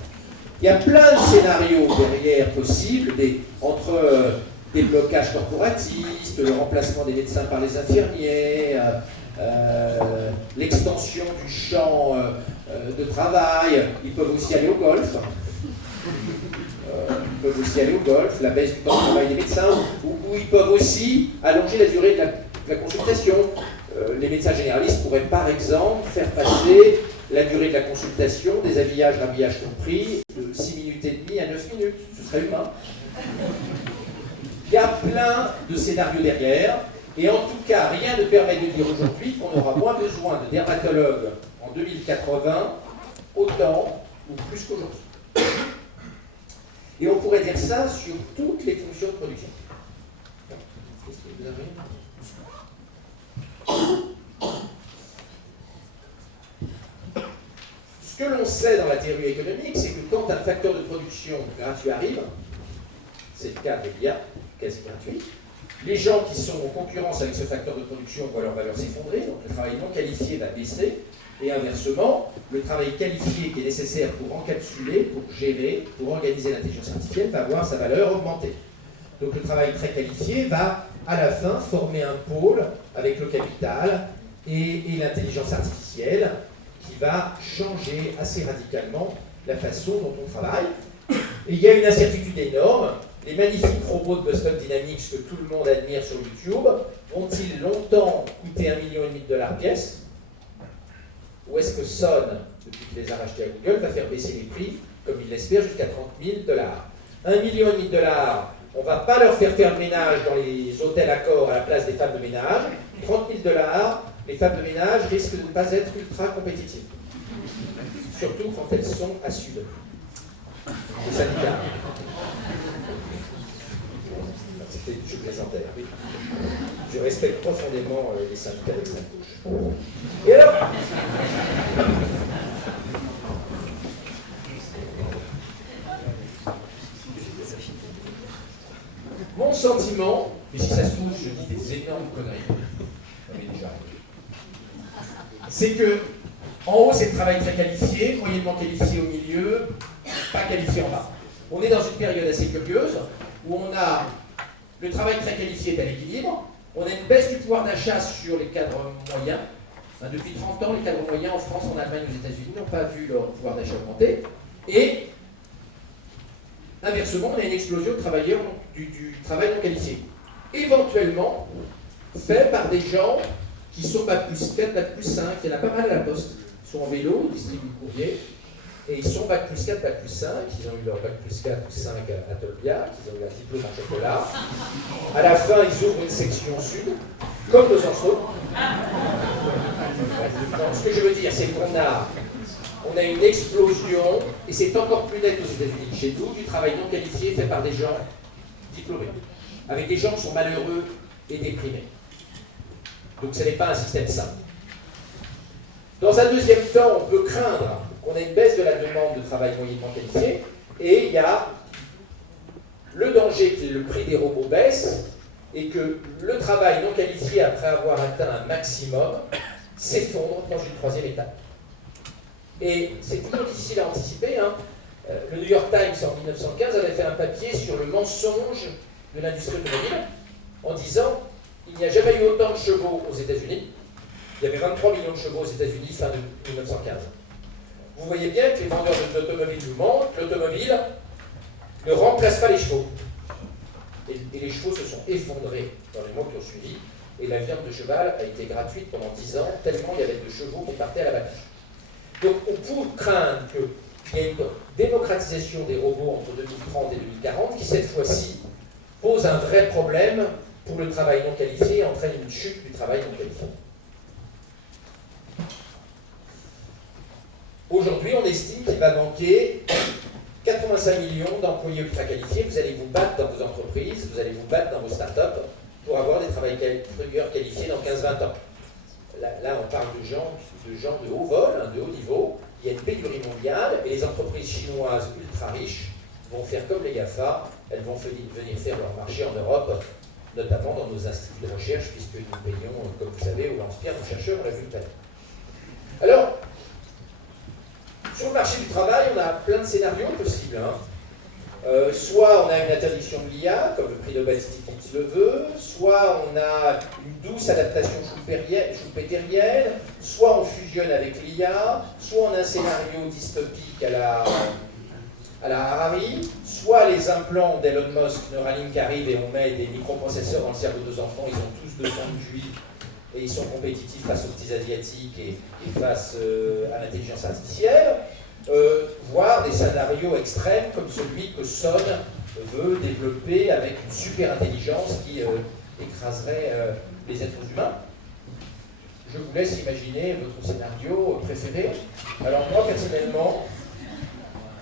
Il y a plein de scénarios derrière possibles, entre des blocages corporatistes, le remplacement des médecins par les infirmiers, l'extension du champ de travail. Ils peuvent aussi aller au golf. La baisse du temps de travail des médecins, ou ils peuvent aussi allonger la durée de la consultation. Les médecins généralistes pourraient par exemple faire passer la durée de la consultation, des habillages, rhabillages compris, de 6 minutes et demie à 9 minutes. Ce serait humain. Il y a plein de scénarios derrière, et en tout cas, rien ne permet de dire aujourd'hui qu'on aura moins besoin de dermatologues en 2080, autant ou plus qu'aujourd'hui. Et on pourrait dire ça sur toutes les fonctions de production. Qu'est-ce que vous avez ? Ce que l'on sait dans la théorie économique, c'est que quand un facteur de production gratuit arrive, c'est le cas de l'IA, quasi gratuit, les gens qui sont en concurrence avec ce facteur de production voient leur valeur s'effondrer, donc le travail non qualifié va baisser, et inversement, le travail qualifié qui est nécessaire pour encapsuler, pour gérer, pour organiser l'intelligence artificielle va avoir sa valeur augmenter. Donc le travail très qualifié va à la fin former un pôle avec le capital et l'intelligence artificielle qui va changer assez radicalement la façon dont on travaille. Et il y a une incertitude énorme. Les magnifiques robots de Boston Dynamics que tout le monde admire sur YouTube vont-ils longtemps coûter $1,5 million pièce? Ou est-ce que Son, depuis qu'il les a rachetés à Google, va faire baisser les prix, comme il l'espère, jusqu'à $30 000? $1,5 million, on ne va pas leur faire le ménage dans les hôtels Accor à la place des femmes de ménage. $30 000, les femmes de ménage risquent de ne pas être ultra compétitives. Surtout quand elles sont à Sud. Les syndicats. Je plaisantais, oui. Je respecte profondément les syndicats d'extrême gauche. Et alors mon sentiment, et si ça se trouve, je dis des énormes conneries, ça m'est déjà arrivé, c'est que en haut, c'est le travail très qualifié, moyennement qualifié au milieu, pas qualifié en bas. On est dans une période assez curieuse où on a le travail très qualifié est à l'équilibre, on a une baisse du pouvoir d'achat sur les cadres moyens. Depuis 30 ans, les cadres moyens en France, en Allemagne, aux États-Unis n'ont pas vu leur pouvoir d'achat augmenter. Et inversement, on a une explosion de travailleurs du travail non qualifié. Éventuellement, fait par des gens qui sont Bac plus 4, Bac plus 5, il y en a pas mal à la poste. Ils sont en vélo, ils distribuent le courrier, et ils sont Bac plus 4, Bac plus 5, ils ont eu leur Bac plus 4 ou 5 à Tolbiac, ils ont eu un diplôme en chocolat. À la fin, ils ouvrent une section sud, comme Besançon. Ce que je veux dire, c'est qu'on a une explosion, et c'est encore plus net aux États-Unis que chez nous, du travail non qualifié fait par des gens diplômés, avec des gens qui sont malheureux et déprimés. Donc ce n'est pas un système simple. Dans un deuxième temps, on peut craindre qu'on ait une baisse de la demande de travail moyennement qualifié, et il y a le danger que le prix des robots baisse, et que le travail non qualifié, après avoir atteint un maximum, s'effondre dans une troisième étape. Et c'est toujours difficile à anticiper. Le New York Times, en 1915, avait fait un papier sur le mensonge de l'industrie automobile, en disant il n'y a jamais eu autant de chevaux aux États-Unis. Il y avait 23 millions de chevaux aux États-Unis fin de 1915. Vous voyez bien que les vendeurs d'automobiles nous montrent que l'automobile ne remplace pas les chevaux. Et les chevaux se sont effondrés dans les mois qui ont suivi, et la viande de cheval a été gratuite pendant 10 ans, tellement il y avait de chevaux qui partaient à la battue. Donc on peut craindre qu'il y ait une démocratisation des robots entre 2030 et 2040 qui, cette fois-ci, pose un vrai problème pour le travail non qualifié et entraîne une chute du travail non qualifié. Aujourd'hui, on estime qu'il va manquer 85 millions d'employés ultra qualifiés. Vous allez vous battre dans vos entreprises, vous allez vous battre dans vos startups pour avoir des travailleurs qualifiés dans 15-20 ans. Là, on parle de gens de haut vol, de haut niveau. Il y a une pénurie mondiale et les entreprises chinoises ultra riches vont faire comme les GAFA, elles vont venir faire leur marché en Europe, notamment dans nos instituts de recherche, puisque nous payons, comme vous savez, au lance-pierre nos chercheurs, on l'a vu tout à l'heure. Alors, sur le marché du travail, on a plein de scénarios possibles. Soit on a une interdiction de l'IA, comme le prix Nobel Stiglitz le veut, soit on a une douce adaptation schumpeterienne, soit on fusionne avec l'IA, soit on a un scénario dystopique à la Harari, soit les implants d'Elon Musk, Neuralink arrivent et on met des microprocesseurs dans le cerveau de nos enfants, ils ont tous 200 juifs et ils sont compétitifs face aux petits asiatiques et face à l'intelligence artificielle. Voire des scénarios extrêmes comme celui que Son veut développer avec une super intelligence qui écraserait les êtres humains. Je vous laisse imaginer votre scénario préféré. Alors moi personnellement,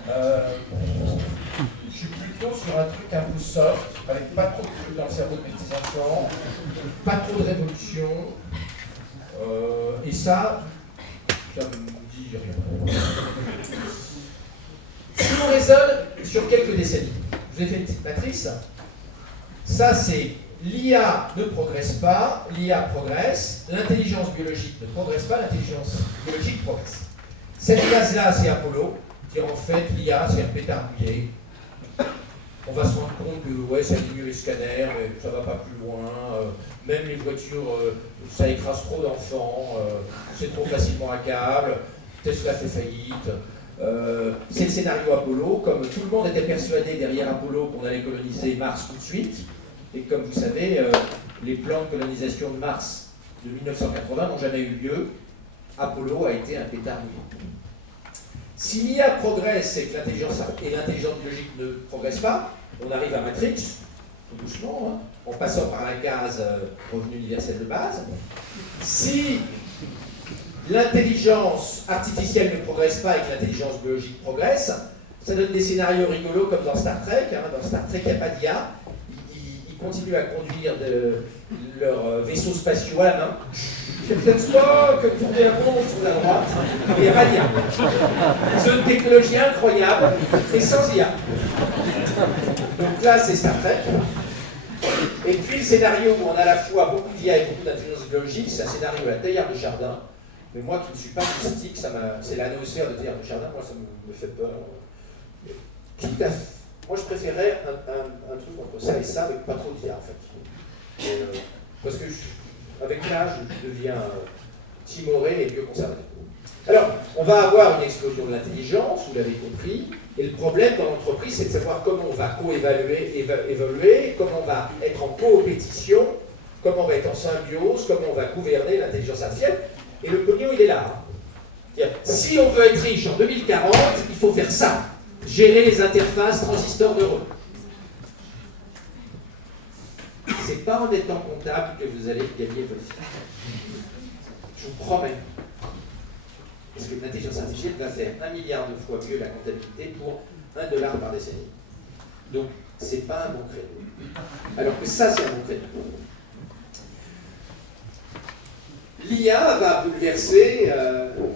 je suis plutôt sur un truc un peu soft, avec pas trop de trucs dans le cerveau de mes petits-enfants, pas trop de révolution, et ça me dit rien. Si on raisonne sur quelques décennies, je vous ai fait une petite matrice. Ça, c'est l'IA ne progresse pas, l'IA progresse, l'intelligence biologique ne progresse pas, l'intelligence biologique progresse. Cette case-là, c'est Apollo, qui en fait, l'IA, c'est un pétard mouillé. On va se rendre compte que ouais, ça diminue les scanners, mais ça va pas plus loin. Même les voitures, ça écrase trop d'enfants, c'est trop facilement hackable. Tesla fait faillite. C'est le scénario Apollo. Comme tout le monde était persuadé derrière Apollo qu'on allait coloniser Mars tout de suite, et comme vous savez, les plans de colonisation de Mars de 1980 n'ont jamais eu lieu, Apollo a été un pétard mouillé. Si l'IA progresse et que l'intelligence biologique ne progresse pas, on arrive à Matrix, tout doucement, en passant par la case revenu universel de base. Si l'intelligence artificielle ne progresse pas et que l'intelligence biologique progresse, ça donne des scénarios rigolos comme dans Star Trek. Dans Star Trek, il n'y a pas d'IA. Ils continuent à conduire leurs vaisseaux spatiaux à la main. Captain Spock, tournez à gauche, tournez à droite. Il n'y a pas d'IA. C'est une technologie incroyable et sans IA. Donc là, c'est Star Trek. Et puis le scénario où on a à la fois beaucoup d'IA et beaucoup d'intelligence biologique, c'est un scénario à la Teilhard de Chardin. Mais moi qui ne suis pas mystique, c'est la noosphère de Teilhard de Chardin, moi ça me fait peur. Moi je préférais un truc entre ça et ça, avec pas trop d'IA en fait. Parce que avec l'âge, je deviens timoré et vieux conservateur. Alors, on va avoir une explosion de l'intelligence, vous l'avez compris, et le problème dans l'entreprise, c'est de savoir comment on va évoluer, comment on va être en coopétition, comment on va être en symbiose, comment on va gouverner l'intelligence artificielle. Et le pognon, il est là. Si on veut être riche en 2040, il faut faire ça. Gérer les interfaces transistors neurones. C'est pas en étant comptable que vous allez gagner votre vie. Je vous promets. Parce que l'intelligence artificielle va faire 1 milliard de fois mieux la comptabilité pour $1 par décennie. Donc, c'est pas un bon créneau. Alors que ça, c'est un bon créneau. L'IA va bouleverser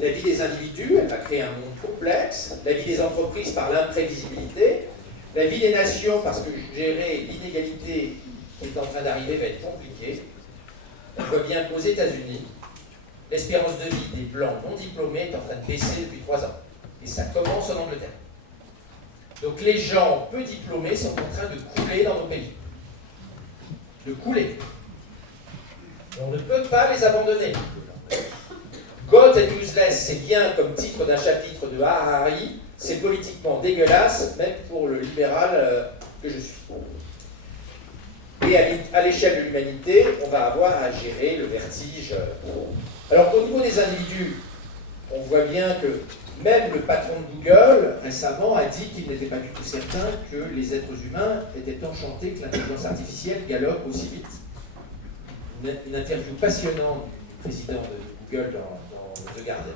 la vie des individus, elle va créer un monde complexe, la vie des entreprises par l'imprévisibilité, la vie des nations parce que gérer l'inégalité qui est en train d'arriver va être compliqué. On voit bien qu'aux États-Unis, l'espérance de vie des blancs non diplômés est en train de baisser depuis 3 ans. Et ça commence en Angleterre. Donc les gens peu diplômés sont en train de couler dans nos pays. De couler. On ne peut pas les abandonner. God and useless, c'est bien comme titre d'un chapitre de Harari, c'est politiquement dégueulasse, même pour le libéral que je suis. Et à l'échelle de l'humanité, on va avoir à gérer le vertige. Alors au niveau des individus, on voit bien que même le patron de Google, récemment, a dit qu'il n'était pas du tout certain que les êtres humains étaient enchantés que l'intelligence artificielle galope aussi vite. Une interview passionnante du président de Google dans The Guardian.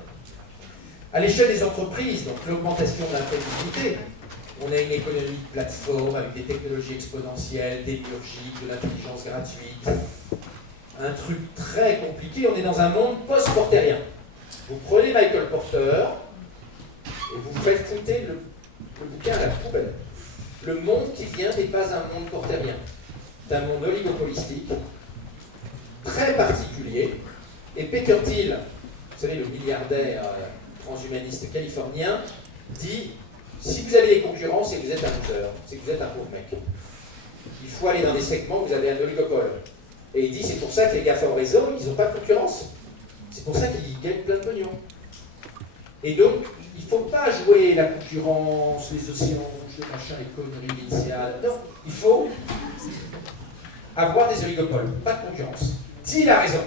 À l'échelle des entreprises, donc l'augmentation de l'imprévisibilité, on a une économie de plateforme avec des technologies exponentielles, démiurgiques, de l'intelligence gratuite. Un truc très compliqué, on est dans un monde post-porterien. Vous prenez Michael Porter et vous faites foutre le bouquin à la poubelle. Le monde qui vient n'est pas un monde porterien. C'est un monde oligopolistique, très particulier. Et Peter Thiel, vous savez, le milliardaire transhumaniste californien, dit « Si vous avez des concurrents, c'est que vous êtes un loser, c'est que vous êtes un pauvre mec. Il faut aller dans des segments où vous avez un oligopole. » Et il dit « C'est pour ça que les GAFA au réseau, ils n'ont pas de concurrence. C'est pour ça qu'ils gagnent plein de pognon. » Et donc, il ne faut pas jouer la concurrence, les océans rouges, les machins, les conneries initiales. Non, il faut avoir des oligopoles, pas de concurrence. S'il a raison,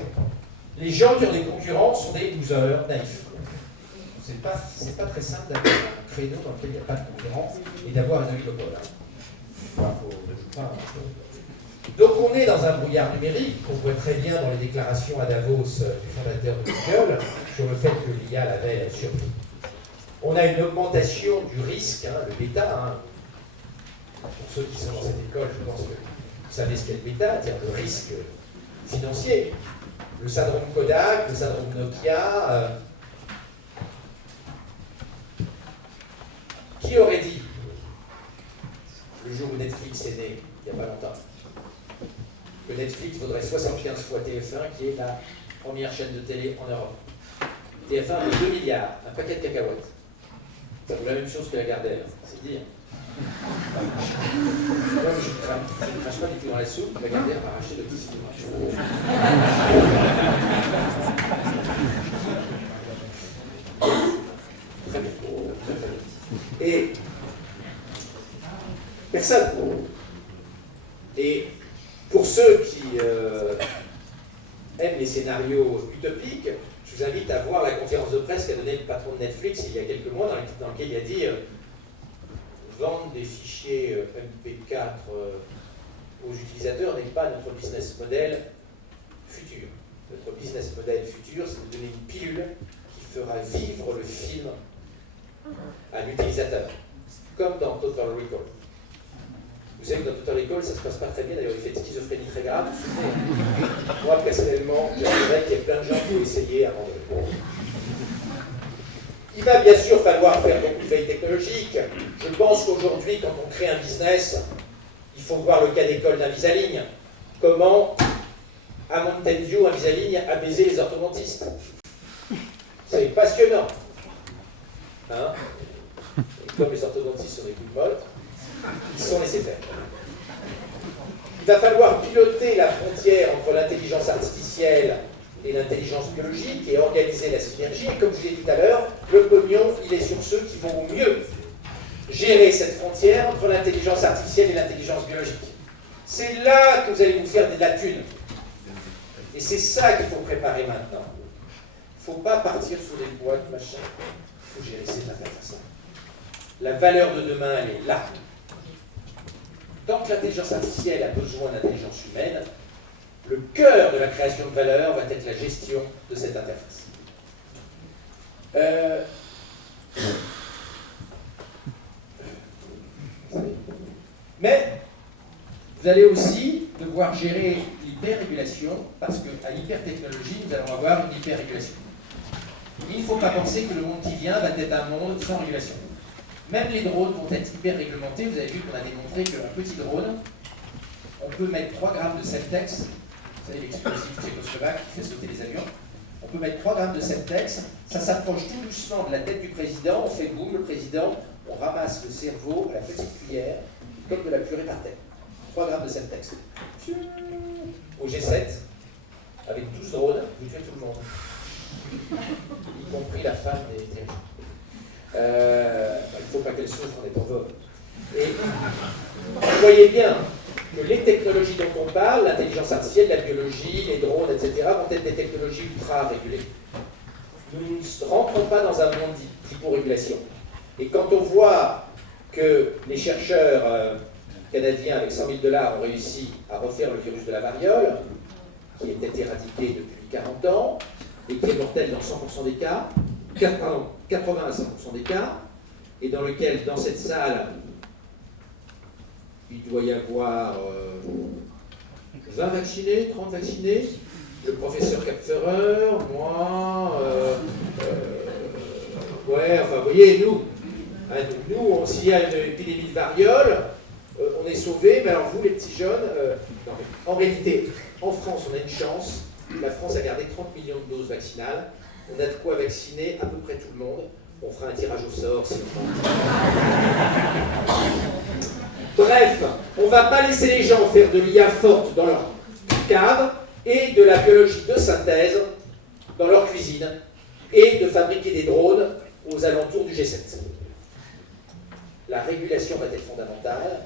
les gens qui ont des concurrents sont des losers naïfs. C'est pas très simple d'avoir un créneau dans lequel il n'y a pas de concurrents et d'avoir un oligopole. Donc on est dans un brouillard numérique qu'on voit très bien dans les déclarations à Davos du fondateur de Google sur le fait que l'IA l'avait surpris. On a une augmentation du risque, le bêta. Pour ceux qui sont dans cette école, je pense que vous savez ce qu'est le bêta, c'est-à-dire le risque financier. Le syndrome Kodak, le syndrome Nokia. Qui aurait dit, le jour où Netflix est né, il n'y a pas longtemps, que Netflix vaudrait 75 fois TF1, qui est la première chaîne de télé en Europe. TF1 vaut 2 milliards, un paquet de cacahuètes. Ça vaut la même chose que la Gardère, c'est dire. Moi, je ne crache pas du tout dans la soupe, la Gardère va arracher le petit Très bien. Et personne. Et pour ceux qui aiment les scénarios utopiques, je vous invite à voir la conférence de presse qu'a donnée le patron de Netflix il y a quelques mois, dans lequel il a dit vendre des fichiers MP4 aux utilisateurs n'est pas notre business model futur. Notre business model futur, c'est de donner une pilule qui fera vivre le film à l'utilisateur, comme dans Total Recall. Vous savez que dans Total Recall, ça ne se passe pas très bien, d'ailleurs il fait une schizophrénie très grave. Moi, personnellement, j'aimerais qu'il y ait plein de gens qui ont essayé avant de répondre. Il va bien sûr falloir faire beaucoup de veille technologique. Je pense qu'aujourd'hui, quand on crée un business, il faut voir le cas d'école d'Invisalign. Comment, à Mountain View, Invisalign a baisé les orthodontistes. C'est passionnant. Hein? Et comme les orthodontistes sont des coups de mode, ils sont laissés faire. Il va falloir piloter la frontière entre l'intelligence artificielle et l'intelligence biologique et organiser la synergie. Et comme je l'ai dit tout à l'heure, le pognon, il est sur ceux qui vont au mieux gérer cette frontière entre l'intelligence artificielle et l'intelligence biologique. C'est là que vous allez vous faire de la thune. Et c'est ça qu'il faut préparer maintenant. Il ne faut pas partir sur des boîtes, machin. Il faut gérer cette affaire comme ça. La valeur de demain, elle est là. Tant que l'intelligence artificielle a besoin d'intelligence humaine, le cœur de la création de valeur va être la gestion de cette interface. Mais vous allez aussi devoir gérer l'hyper-régulation, parce qu'à l'hyper-technologie, nous allons avoir une hyper-régulation. Il ne faut pas penser que le monde qui vient va être un monde sans régulation. Même les drones vont être hyper réglementés. Vous avez vu qu'on a démontré qu'un petit drone, on peut mettre 3 grammes de Semtex, vous savez l'explosif tchécoslovaque qui fait sauter les avions, on peut mettre 3 grammes de Semtex, ça s'approche tout doucement de la tête du président, on fait boum, le président, on ramasse le cerveau à la petite cuillère, comme de la purée par terre. 3 grammes de Semtex. Au G7, avec 12 drones, vous tuez tout le monde. Y compris la femme des dirigeants. Il ne faut pas qu'elle souffre en étant vol. Et vous voyez bien que les technologies dont on parle, l'intelligence artificielle, la biologie, les drones, etc., vont être des technologies ultra régulées. Nous ne rentrons pas dans un monde d'hyporégulation. Et quand on voit que les chercheurs canadiens avec 100 000 $ ont réussi à refaire le virus de la variole, qui était éradiqué depuis 40 ans, et qui est mortel dans 100% des cas, 80 à 100% des cas, et dans lequel, dans cette salle, il doit y avoir 20 vaccinés, 30 vaccinés, le professeur Kapferer, moi, ouais, enfin, vous voyez, nous, s'il y a une épidémie de variole, on est sauvés, mais alors vous, les petits jeunes, non, mais en réalité, en France, on a une chance. La France a gardé 30 millions de doses vaccinales. On a de quoi vacciner à peu près tout le monde. On fera un tirage au sort si on... Bref, on ne va pas laisser les gens faire de l'IA forte dans leur cave et de la biologie de synthèse dans leur cuisine et de fabriquer des drones aux alentours du G7. La régulation va être fondamentale.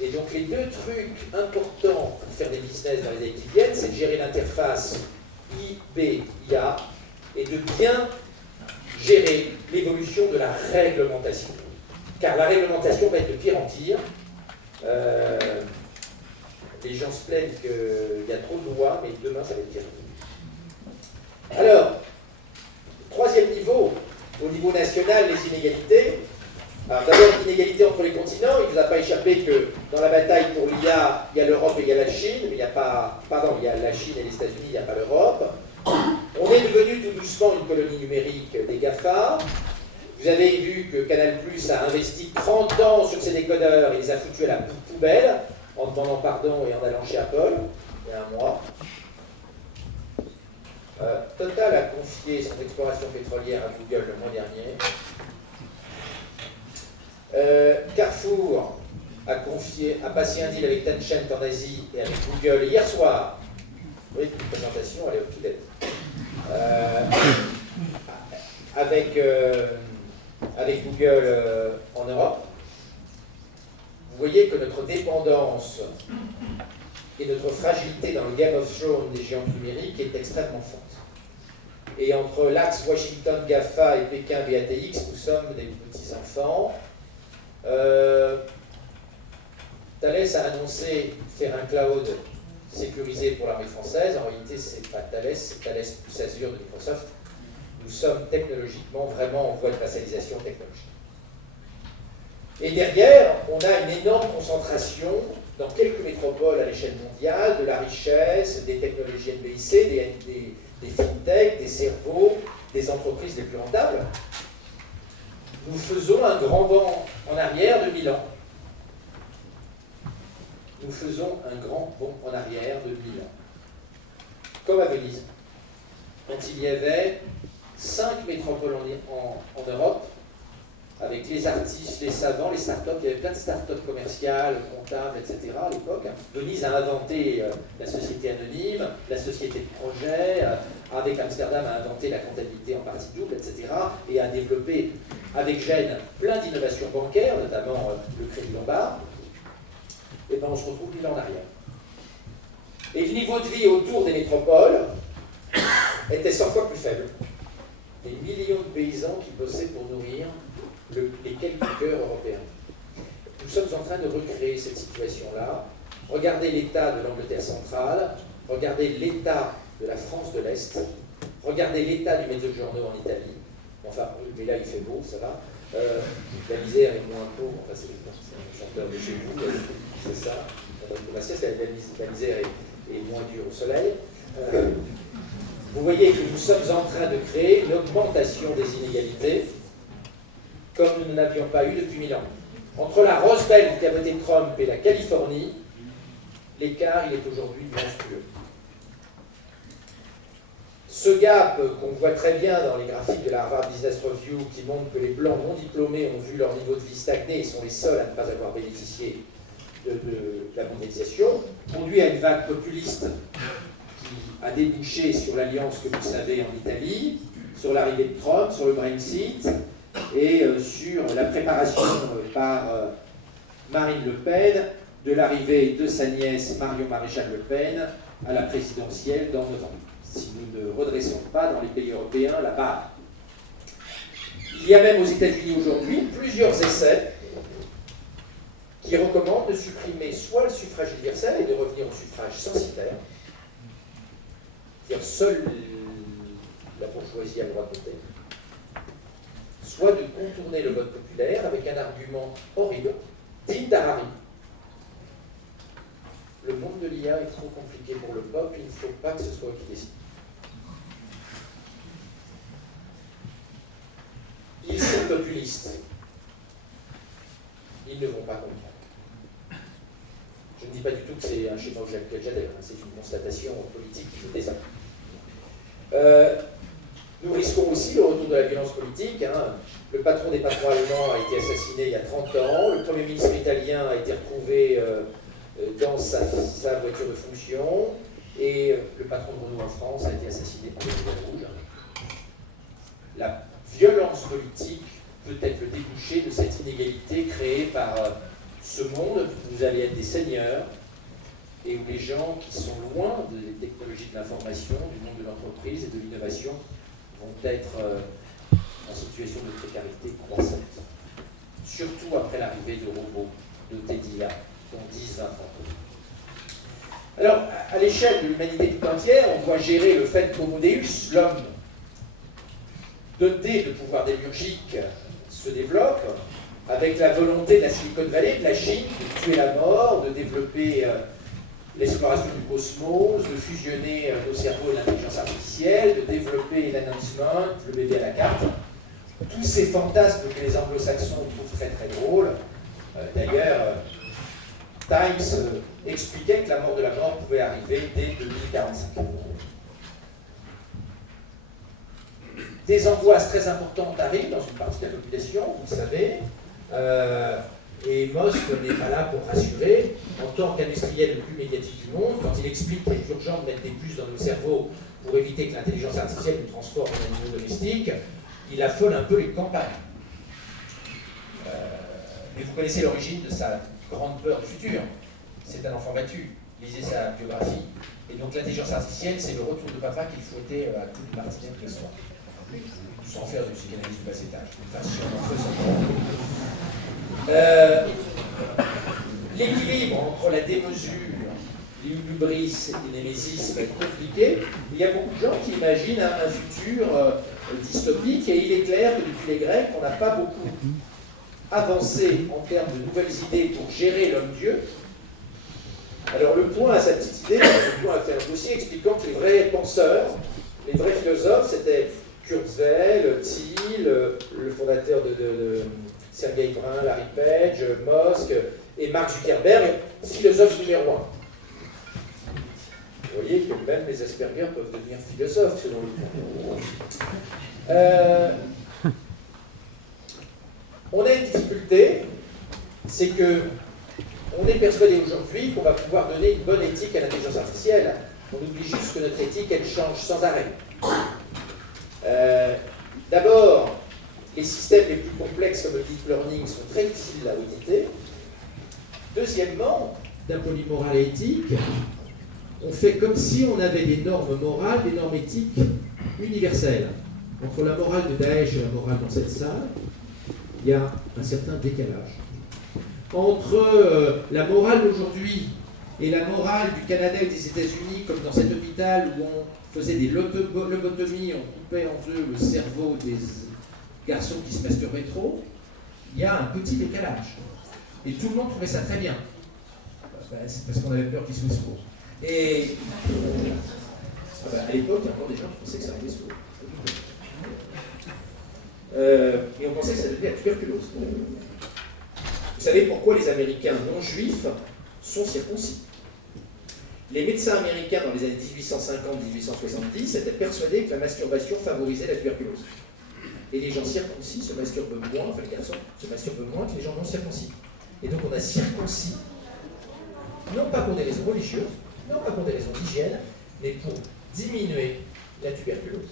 Et donc les deux trucs importants pour faire des business dans les années qui viennent, c'est de gérer l'interface IB-IA et de bien gérer l'évolution de la réglementation. Car la réglementation va être de pire en pire. Les gens se plaignent qu'il y a trop de lois, mais demain ça va être pire. Alors, troisième niveau, au niveau national, les inégalités. Alors d'abord, l'inégalité entre les continents. Il ne vous a pas échappé que dans la bataille pour l'IA, il y a l'Europe et il y a la Chine, mais il n'y a pas... Pardon, il y a la Chine et les États-Unis, il n'y a pas l'Europe. On est devenu tout doucement une colonie numérique des GAFA. Vous avez vu que Canal+ a investi 30 ans sur ses décodeurs et les a foutus à la poubelle en demandant pardon et en allant chez Apple, il y a un mois. Total a confié son exploration pétrolière à Google le mois dernier. Carrefour a passé un deal avec Tencent en Asie et avec Google hier soir. Oui, une présentation, elle est up-to-date. Avec Google en Europe. Vous voyez que notre dépendance et notre fragilité dans le Game of Thrones des géants numériques est extrêmement forte. Et entre l'axe Washington, GAFA et Pékin, BATX, nous sommes des petits-enfants. Thales a annoncé faire un cloud sécurisé pour l'armée française. En réalité, c'est pas Thales, c'est Thales plus Azure de Microsoft. Nous sommes technologiquement vraiment en voie de spatialisation technologique. Et derrière, on a une énorme concentration dans quelques métropoles à l'échelle mondiale de la richesse, des technologies NBIC, des fintech, des cerveaux, des entreprises les plus rentables. Nous faisons un grand bond en arrière de 1000 ans. Nous faisons un grand bond en arrière de 1000 ans. Comme à Venise, quand il y avait 5 métropoles en Europe, avec les artistes, les savants, les startups, il y avait plein de startups commerciales, comptables, etc. à l'époque. Venise a inventé la société anonyme, la société de projet, avec Amsterdam a inventé la comptabilité en partie double, etc. Et a développé, avec Gênes, plein d'innovations bancaires, notamment le crédit lombard. Et bien on se retrouve 1000 ans en arrière. Et le niveau de vie autour des métropoles était 100 fois plus faible. Des millions de paysans qui bossaient pour nourrir les quelques cœurs européens. Nous sommes en train de recréer cette situation-là. Regardez l'état de l'Angleterre centrale, regardez l'état de la France de l'Est, regardez l'état du Mezzogiorno en Italie. Enfin, mais là il fait beau, ça va. La misère est moins pauvre, enfin c'est un chanteur de chez vous, c'est ça. La misère est moins dure au soleil. Vous voyez que nous sommes en train de créer une augmentation des inégalités comme nous n'avions pas eu depuis 1000 ans. Entre la Rose Belt qui a voté Trump et la Californie, l'écart il est aujourd'hui monstrueux. Ce gap qu'on voit très bien dans les graphiques de la Harvard Business Review qui montre que les blancs non diplômés ont vu leur niveau de vie stagner et sont les seuls à ne pas avoir bénéficié de la mondialisation, conduit à une vague populiste qui a débouché sur l'alliance que vous savez en Italie, sur l'arrivée de Trump, sur le Brexit, et sur la préparation par Marine Le Pen de l'arrivée de sa nièce Marion Maréchal Le Pen à la présidentielle dans novembre, si nous ne redressons pas dans les pays européens la barre. Il y a même aux États-Unis aujourd'hui plusieurs essais qui recommandent de supprimer soit le suffrage universel et de revenir au suffrage censitaire, c'est-à-dire seule la bourgeoisie a le droit de voter, soit de contourner le vote populaire avec un argument horrible, digne d'Harari. Le monde de l'IA est trop compliqué pour le peuple, il ne faut pas que ce soit eux qui décident. Ils sont populistes. Ils ne vont pas comprendre. dis pas du tout que c'est un schéma auquel j'adhère, hein, c'est une constatation politique qui fait des actes. Nous risquons aussi le retour de la violence politique. Hein. Le patron des patrons allemands a été assassiné il y a 30 ans, le Premier ministre italien a été retrouvé dans sa voiture de fonction, et le patron de Renault en France a été assassiné par les Gilets rouges. La violence politique peut être le débouché de cette inégalité créée par ce monde où vous allez être des seigneurs et où les gens qui sont loin des technologies de l'information, du monde de l'entreprise et de l'innovation vont être en situation de précarité croissante. Surtout après l'arrivée de robots de TEDIA dans 10-20 ans. Alors, à l'échelle de l'humanité tout entière, on doit gérer le fait qu'Homo Deus, l'homme doté de pouvoirs démiurgiques, se développe avec la volonté de la Silicon Valley, de la Chine, de tuer la mort, de développer l'exploration du cosmos, de fusionner nos cerveaux et l'intelligence artificielle, de développer l'announcement, le bébé à la carte. Tous ces fantasmes que les anglo-saxons trouvent très très drôles. D'ailleurs, Times expliquait que la mort de la mort pouvait arriver dès 2045. Des angoisses très importantes arrivent dans une partie de la population, vous le savez, et Musk n'est pas là pour rassurer. En tant qu'industriel le plus médiatique du monde, quand il explique qu'il est urgent de mettre des puces dans nos cerveaux pour éviter que l'intelligence artificielle nous transforme en animaux domestiques, il affole un peu les campagnes. Mais vous connaissez l'origine de sa grande peur du futur. C'est un enfant battu. Lisez sa biographie. Et donc l'intelligence artificielle, c'est le retour de papa qu'il fouettait à toute une partie de l'histoire. Sans faire de psychanalyse du bas étage. L'équilibre entre la démesure, l'hubris et l'némésis va être compliqué. Il y a beaucoup de gens qui imaginent un futur dystopique, et il est clair que depuis les Grecs, on n'a pas beaucoup avancé en termes de nouvelles idées pour gérer l'homme-dieu. Alors le point à sa petite idée, le point a fait un dossier expliquant que les vrais penseurs, les vrais philosophes, c'était Kurzweil, Thiel, le fondateur de Sergey Brin, Larry Page, Musk et Mark Zuckerberg, philosophe numéro 1. Vous voyez que même les Asperger peuvent devenir philosophes selon le point. On a une difficulté, c'est que on est persuadé aujourd'hui qu'on va pouvoir donner une bonne éthique à l'intelligence artificielle. On oublie juste que notre éthique, elle change sans arrêt. D'abord, les systèmes les plus complexes comme le deep learning sont très difficiles à auditer. Deuxièmement, d'un point de vue moral et éthique, on fait comme si on avait des normes morales, des normes éthiques universelles. Entre la morale de Daesh et la morale dans cette salle, il y a un certain décalage. Entre la morale d'aujourd'hui et la morale du Canada et des États-Unis, comme dans cet hôpital où on faisait des lobotomies, on coupait en deux le cerveau des garçons qui se masturbaient trop, il y a un petit décalage. Et tout le monde trouvait ça très bien. C'est parce qu'on avait peur qu'ils se sourds. Et à l'époque, il y a encore des gens qui pensaient que ça arrivait sourd. Et on pensait que ça devait la tuberculose. Vous savez pourquoi les Américains non-juifs sont circoncis? Les médecins américains dans les années 1850-1870 étaient persuadés que la masturbation favorisait la tuberculose. Et les gens circoncis se masturbent moins, enfin les garçons se masturbent moins que les gens non circoncis. Et donc on a circoncis, non pas pour des raisons religieuses, non pas pour des raisons d'hygiène, mais pour diminuer la tuberculose.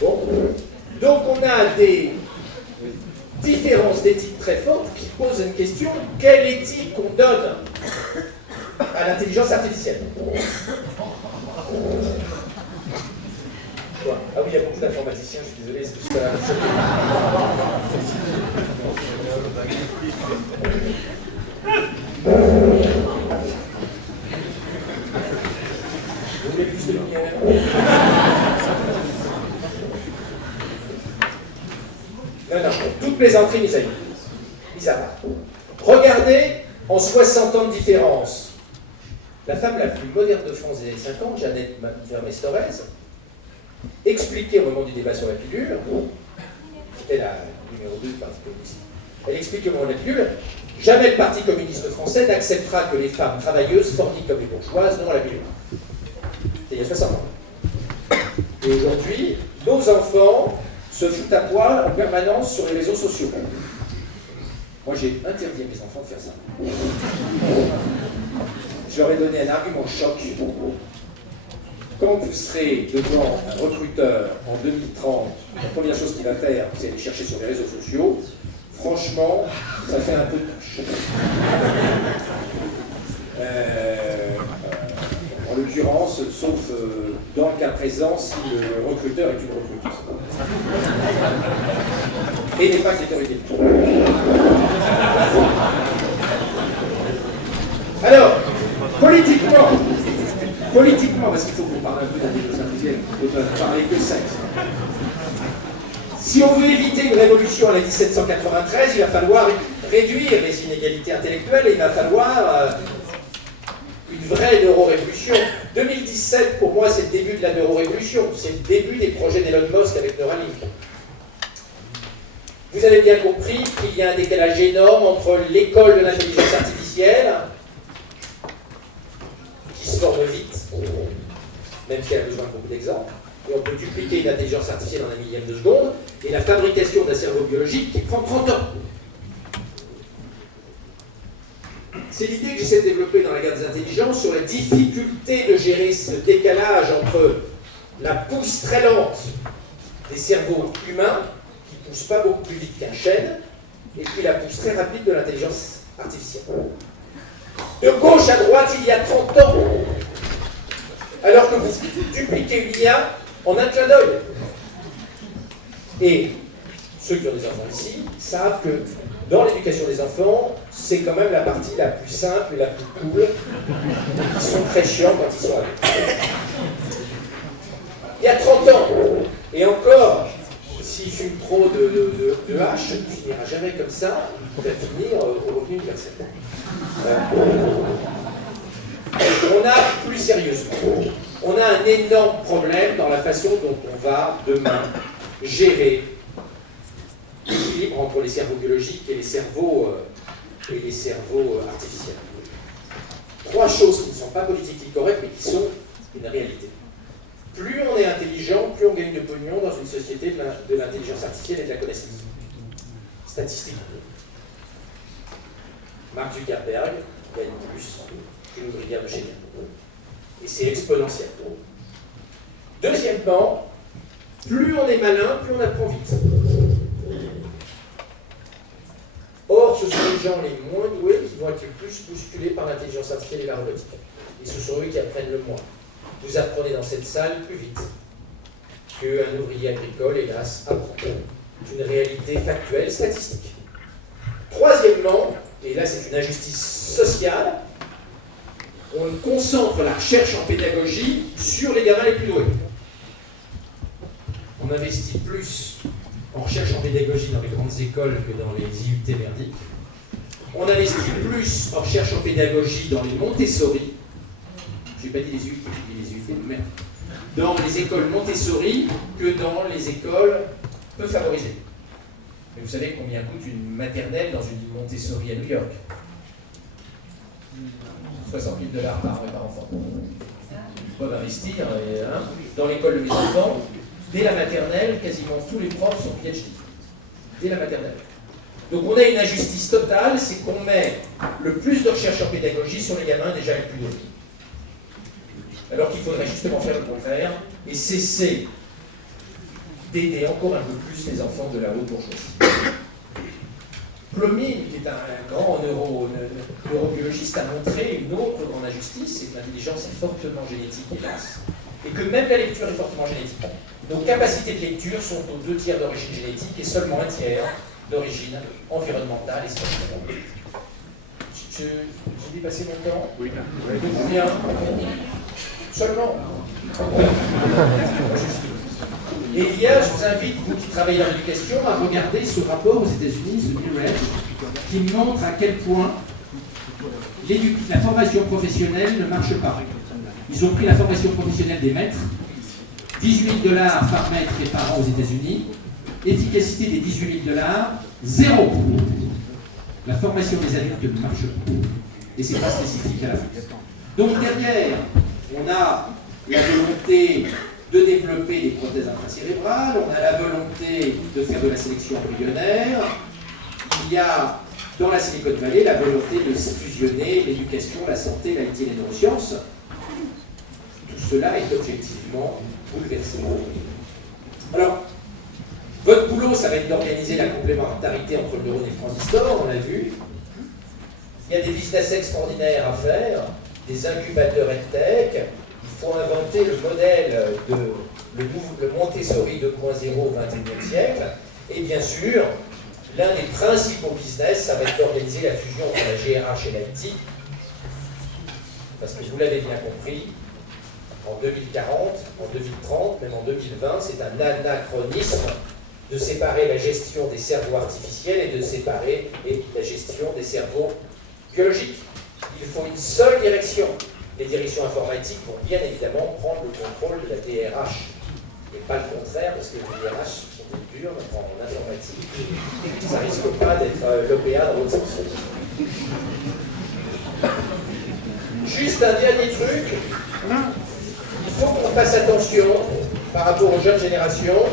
Bon, donc on a des différences d'éthique très fortes qui posent une question: quelle éthique on donne à l'intelligence artificielle? Quoi? Ah oui, il y a beaucoup d'informaticiens, je suis désolé, c'est juste à vous voulez plus de lumière? Non, toute plaisanterie mise à part. Regardez, en 60 ans de différence, la femme la plus moderne de France des années 50, Jeannette Vermès-Torres, expliquait au moment du débat sur la pilule c'était la numéro 2 du Parti communiste. Elle explique que molécule, jamais le Parti communiste français n'acceptera que les femmes travailleuses forniquent comme les bourgeoises, non à la pilule. C'était il y a 60 ans. Et aujourd'hui, nos enfants se foutent à poil en permanence sur les réseaux sociaux. Moi, j'ai interdit à mes enfants de faire ça. Je leur ai donné un argument choc. Quand vous serez devant un recruteur en 2030, la première chose qu'il va faire, c'est aller chercher sur les réseaux sociaux. Franchement, ça fait un peu tâche. En l'occurrence, sauf dans le cas présent, si le recruteur est une recruteuse. Et n'est pas sécurité. Alors, politiquement, parce qu'il faut qu'on parle un peu d'intelligence artificielle, on ne peut parler que sexe. Si on veut éviter une révolution à la 1793, il va falloir réduire les inégalités intellectuelles et il va falloir une vraie neurorévolution. 2017, pour moi, c'est le début de la neurorévolution. C'est le début des projets d'Elon Musk avec Neuralink. Vous avez bien compris qu'il y a un décalage énorme entre l'école de l'intelligence artificielle, qui se forme vite, même si elle a besoin de beaucoup d'exemples, et on peut dupliquer une intelligence artificielle en un millième de seconde, et la fabrication d'un cerveau biologique qui prend 30 ans. C'est l'idée que j'essaie de développer dans la guerre des intelligences sur la difficulté de gérer ce décalage entre la pousse très lente des cerveaux humains, qui ne poussent pas beaucoup plus vite qu'un chêne, et puis la pousse très rapide de l'intelligence artificielle. De gauche à droite, il y a 30 ans, alors que vous dupliquez une IA en un clin d'œil. Et ceux qui ont des enfants ici savent que dans l'éducation des enfants, c'est quand même la partie la plus simple et la plus cool. Ils sont très chiants quand ils sont adultes. Il y a 30 ans, et encore, s'il fume trop de hache, il ne finira jamais comme ça, il va finir au revenu universel. On a, plus sérieusement, on a un énorme problème dans la façon dont on va demain gérer l'équilibre entre les cerveaux biologiques et les cerveaux artificiels. Trois choses qui ne sont pas politiquement correctes, mais qui sont une réalité. Plus on est intelligent, plus on gagne de pognon dans une société de l'intelligence artificielle et de la connaissance. Statistique. Mark Zuckerberg gagne plus qu'une ouvrière de chez lui. Et c'est exponentiel. Deuxièmement, plus on est malin, plus on apprend vite. Or, ce sont les gens les moins doués qui vont être le plus bousculés par l'intelligence artificielle et la robotique. Et ce sont eux qui apprennent le moins. Vous apprenez dans cette salle plus vite qu'un ouvrier agricole, hélas, apprend. C'est une réalité factuelle, statistique. Troisièmement, et là c'est une injustice sociale, on concentre la recherche en pédagogie sur les gamins les plus doués. On investit plus en recherche en pédagogie dans les grandes écoles que dans les IUT merdiques. On investit plus en recherche en pédagogie dans les Montessori. Je n'ai pas dit les IUT, j'ai dit les IUT, mais dans les écoles Montessori que dans les écoles peu favorisées. Mais vous savez combien coûte une maternelle dans une Montessori à New York? 60 000 $ par an et par enfant. Ils peuvent investir dans l'école de mes enfants. Dès la maternelle, quasiment tous les profs sont PhD. Dès la maternelle. Donc on a une injustice totale, c'est qu'on met le plus de recherche en pédagogie sur les gamins déjà les plus doués. Alors qu'il faudrait justement faire le contraire et cesser d'aider encore un peu plus les enfants de la haute bourgeoisie. Plomine, qui est un grand neurobiologiste, a montré une autre grande injustice, c'est que l'intelligence est fortement génétique, hélas, et que même la lecture est fortement génétique. Nos capacités de lecture sont aux 2 tiers d'origine génétique et seulement 1 tiers d'origine environnementale et spatiale. J'ai dépassé mon temps? Oui. De combien? Seulement. Et il y a, je vous invite, vous qui travaillez dans l'éducation, à regarder ce rapport aux États-Unis, The New Age, qui montre à quel point la formation professionnelle ne marche pas. Ils ont pris la formation professionnelle des maîtres, 18 $ par maître et par an aux États-Unis, Efficacité des 18 000 $, zéro. La formation des adultes ne marche pas. Et c'est pas spécifique à la France. Donc derrière, on a la volonté de développer des prothèses intracérébrales, on a la volonté de faire de la sélection embryonnaire, il y a dans la Silicon Valley la volonté de fusionner l'éducation, la santé, l'IT et les neurosciences. Tout cela est objectivement bouleversé. Alors, votre boulot, ça va être d'organiser la complémentarité entre le neurone et le transistor, on l'a vu. Il y a des business extraordinaires à faire, des incubateurs EdTech. Il faut inventer le modèle de le Montessori 2.0 au XXIe siècle. Et bien sûr, l'un des principaux business, ça va être d'organiser la fusion entre la GRH et l'IT. Parce que vous l'avez bien compris, en 2040, en 2030, même en 2020, c'est un anachronisme de séparer la gestion des cerveaux artificiels et de séparer la gestion des cerveaux biologiques. Il faut une seule direction. Les directions informatiques vont bien évidemment prendre le contrôle de la DRH. Et pas le contraire, parce que les DRH sont des durs en informatique. Ça risque pas d'être l'OPA dans l'autre sens. Juste un dernier truc. Il faut qu'on fasse attention par rapport aux jeunes générations.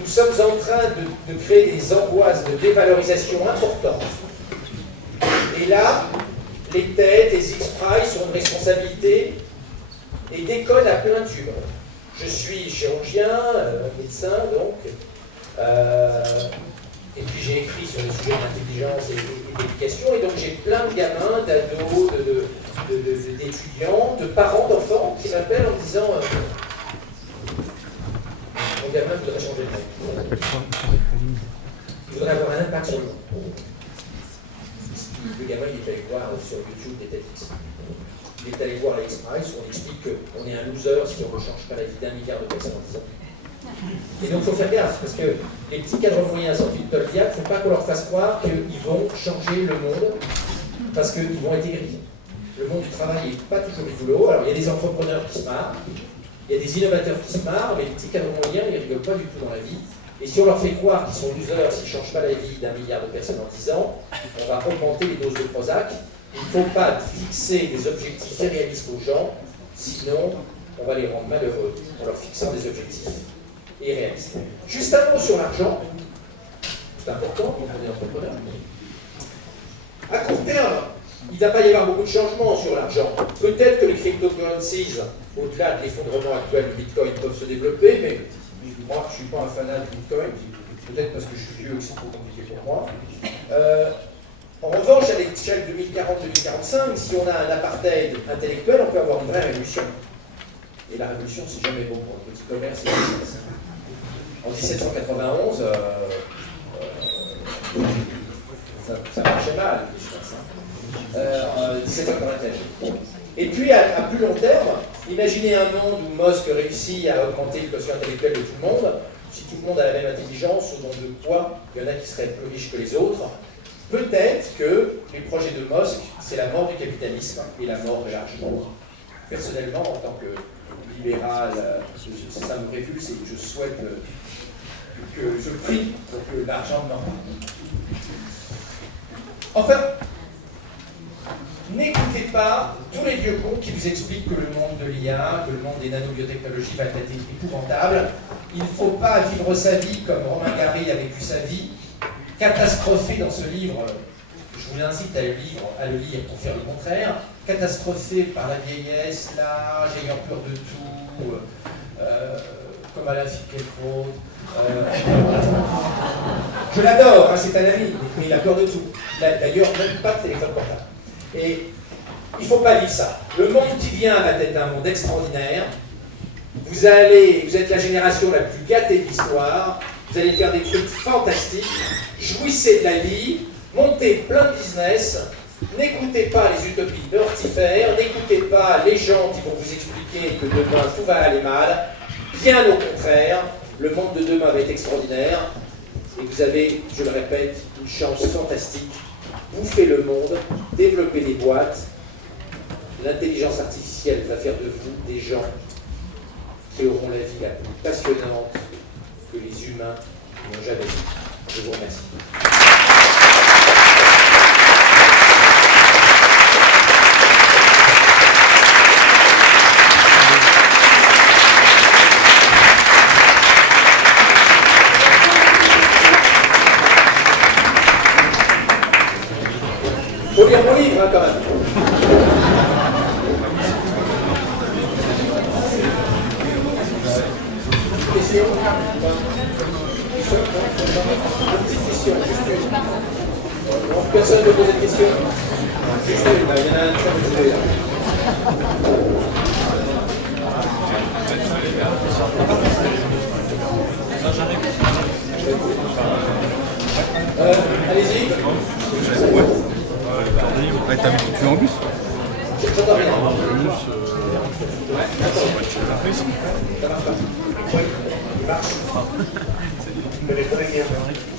Nous sommes en train de créer des angoisses de dévalorisation importantes. Et là, les TED, les X-Prize sont une responsabilité et déconnent à plein tube. Je suis chirurgien, médecin, donc, et puis j'ai écrit sur le sujet de l'intelligence et d'éducation, et donc j'ai plein de gamins, d'ados, d'étudiants, de parents d'enfants qui m'appellent en me disant mon gamin voudrait changer de monde. Il voudrait avoir un impact sur le monde. Le gamin, il est allé voir sur YouTube des TEDx. Il est allé voir les X-Prize où on explique qu'on est un loser si on ne change pas la vie d'1 milliard de personnes en 10 ans. Et donc il faut faire gaffe, parce que les petits cadres moyens sortis de Tolbiac, il ne faut pas qu'on leur fasse croire qu'ils vont changer le monde, parce qu'ils vont être aigris. Le monde du travail n'est pas toujours rigolo. Alors il y a des entrepreneurs qui se marrent, il y a des innovateurs qui se marrent, mais les petits cadres moyens, ils ne rigolent pas du tout dans la vie. Et si on leur fait croire qu'ils sont losers s'ils ne changent pas la vie d'1 milliard de personnes en 10 ans, on va augmenter les doses de Prozac. Il ne faut pas fixer des objectifs irréalistes aux gens, sinon on va les rendre malheureux en leur fixant des objectifs irréalistes. Juste un mot sur l'argent, c'est important quand on est entrepreneur. À court terme, il ne va pas y avoir beaucoup de changements sur l'argent. Peut-être que les cryptocurrencies, au-delà de l'effondrement actuel du Bitcoin, peuvent se développer, mais moi, je ne suis pas un fanat de Bitcoin, peut-être parce que je suis vieux et que c'est trop compliqué pour moi. En revanche, à l'échelle 2040-2045, si on a un apartheid intellectuel, on peut avoir une vraie révolution. Et la révolution, c'est jamais bon pour le petit commerce et le business. En 1791, ça marchait mal, je pense. 1793. Et puis, à plus long terme, imaginez un monde où Musk réussit à augmenter le quotient intellectuel de tout le monde. Si tout le monde a la même intelligence, au nom de quoi il y en a qui seraient plus riches que les autres. Peut-être que les projets de Musk, c'est la mort du capitalisme et la mort de l'argent. Personnellement, en tant que libéral, ça me révulse et je souhaite que je prie pour que l'argent meure. Enfin, n'écoutez pas tous les vieux cons qui vous expliquent que le monde de l'IA, que le monde des nanobiotechnologies va être épouvantable. Il ne faut pas vivre sa vie comme Romain Gary a vécu sa vie, catastrophé dans ce livre. Je vous incite à le lire pour faire le contraire. Catastrophé par la vieillesse, l'âge, ayant peur de tout, comme Alain Finkielkraut. Je l'adore, hein, c'est un ami, mais il a peur de tout. D'ailleurs, même pas de téléphone portable. Et il ne faut pas vivre ça. Le monde qui vient va être un monde extraordinaire. Vous êtes la génération la plus gâtée de l'histoire. Vous allez faire des trucs fantastiques. Jouissez de la vie. Montez plein de business. N'écoutez pas les utopies mortifères. N'écoutez pas les gens qui vont vous expliquer que demain tout va aller mal. Bien au contraire, le monde de demain va être extraordinaire. Et vous avez, je le répète, une chance fantastique. Bouffez le monde, développez des boîtes. L'intelligence artificielle va faire de vous des gens qui auront la vie la plus passionnante que les humains Non, jamais. Je vous remercie. Faut lire mon livre, hein, quand même. Question. Une petite question, juste une. Bon, personne ne veut poser de questions? Juste une, il y en a un qui va vous là. Allez-y. Ouais, t'as tu es en bus? J'entends rien. Le bus, Ouais, attends. Ça marche pas. Oui, il marche. je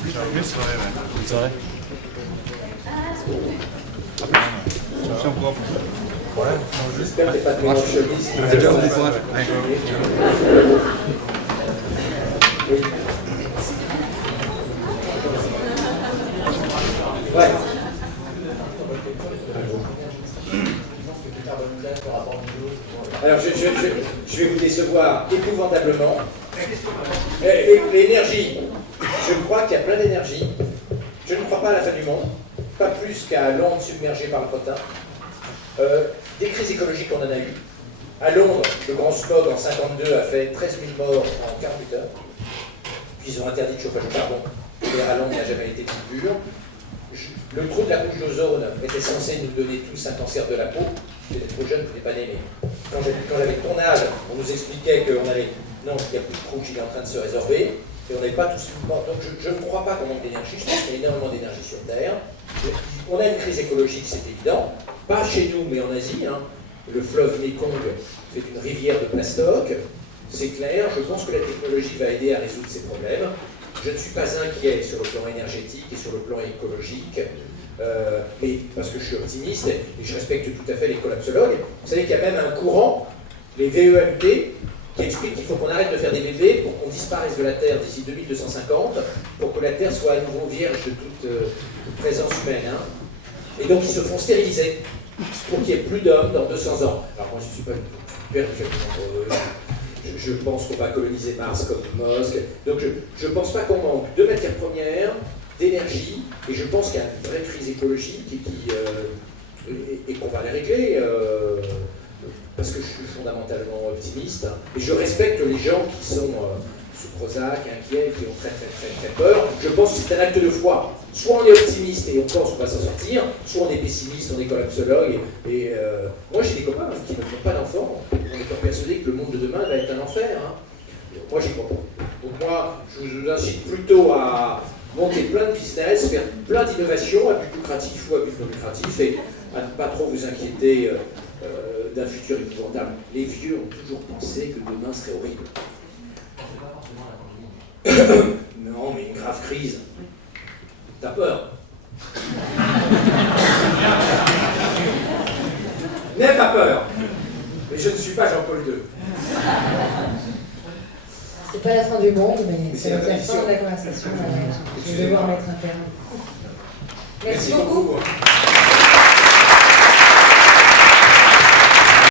suis en bus, ouais. C'est vrai. Je suis en cours. J'espère que t'es pas de mélange chemise. Déjà, bon courage. Ouais. Oui. Ouais. Alors, je vais vous décevoir épouvantablement. L'énergie, je crois qu'il y a plein d'énergie. Je ne crois pas à la fin du monde, pas plus qu'à Londres submergée par le crottin. Des crises écologiques, on en a eu. À Londres, le grand smog en 1952 a fait 13 000 morts en 48 heures. Puis ils ont interdit le chauffage au charbon. L'air à Londres n'a jamais été plus pur. Le trou de la couche d'ozone était censé nous donner tous un cancer de la peau. J'étais trop jeune, je n'étais pas né, mais quand j'avais ton âge, on nous expliquait qu'on allait... Non, il n'y a plus de trou qui est en train de se résorber, et on n'est pas tous morts. Donc je ne crois pas qu'on manque d'énergie, je pense qu'il y a énormément d'énergie sur Terre. On a une crise écologique, c'est évident. Pas chez nous, mais en Asie. Hein. Le fleuve Mekong fait une rivière de plastoc. C'est clair, je pense que la technologie va aider à résoudre ces problèmes. Je ne suis pas inquiet sur le plan énergétique et sur le plan écologique, mais parce que je suis optimiste et je respecte tout à fait les collapsologues. Vous savez qu'il y a même un courant, les VEMT, qui explique qu'il faut qu'on arrête de faire des bébés pour qu'on disparaisse de la Terre d'ici 2250, pour que la Terre soit à nouveau vierge de toute présence humaine. Hein. Et donc ils se font stériliser pour qu'il n'y ait plus d'hommes dans 200 ans. Alors moi je ne suis pas super je pense qu'on va coloniser Mars comme Musk. Donc je ne pense pas qu'on manque de matières premières, d'énergie, et je pense qu'il y a une vraie crise écologique et qu'on va les régler, parce que je suis fondamentalement optimiste, et je respecte les gens qui sont sous Prozac, inquiets, qui ont très peur. Je pense que c'est un acte de foi. Soit on est optimiste et on pense qu'on va s'en sortir, soit on est pessimiste, on est collapsologue. Et moi j'ai des copains qui ne font pas d'enfants, on est persuadés que le monde de demain va être un enfer. Hein. Moi j'y crois pas. Donc moi je vous incite plutôt à monter plein de business, faire plein d'innovations, à but lucratif ou à but non lucratif, et à ne pas trop vous inquiéter d'un futur épouvantable. Les vieux ont toujours pensé que demain serait horrible. Non, mais une grave crise. T'as peur? N'aie pas peur. Mais je ne suis pas Jean-Paul II. C'est pas la fin du monde, mais c'est la fin émission. de la conversation. Je vais devoir mettre un terme. Merci beaucoup.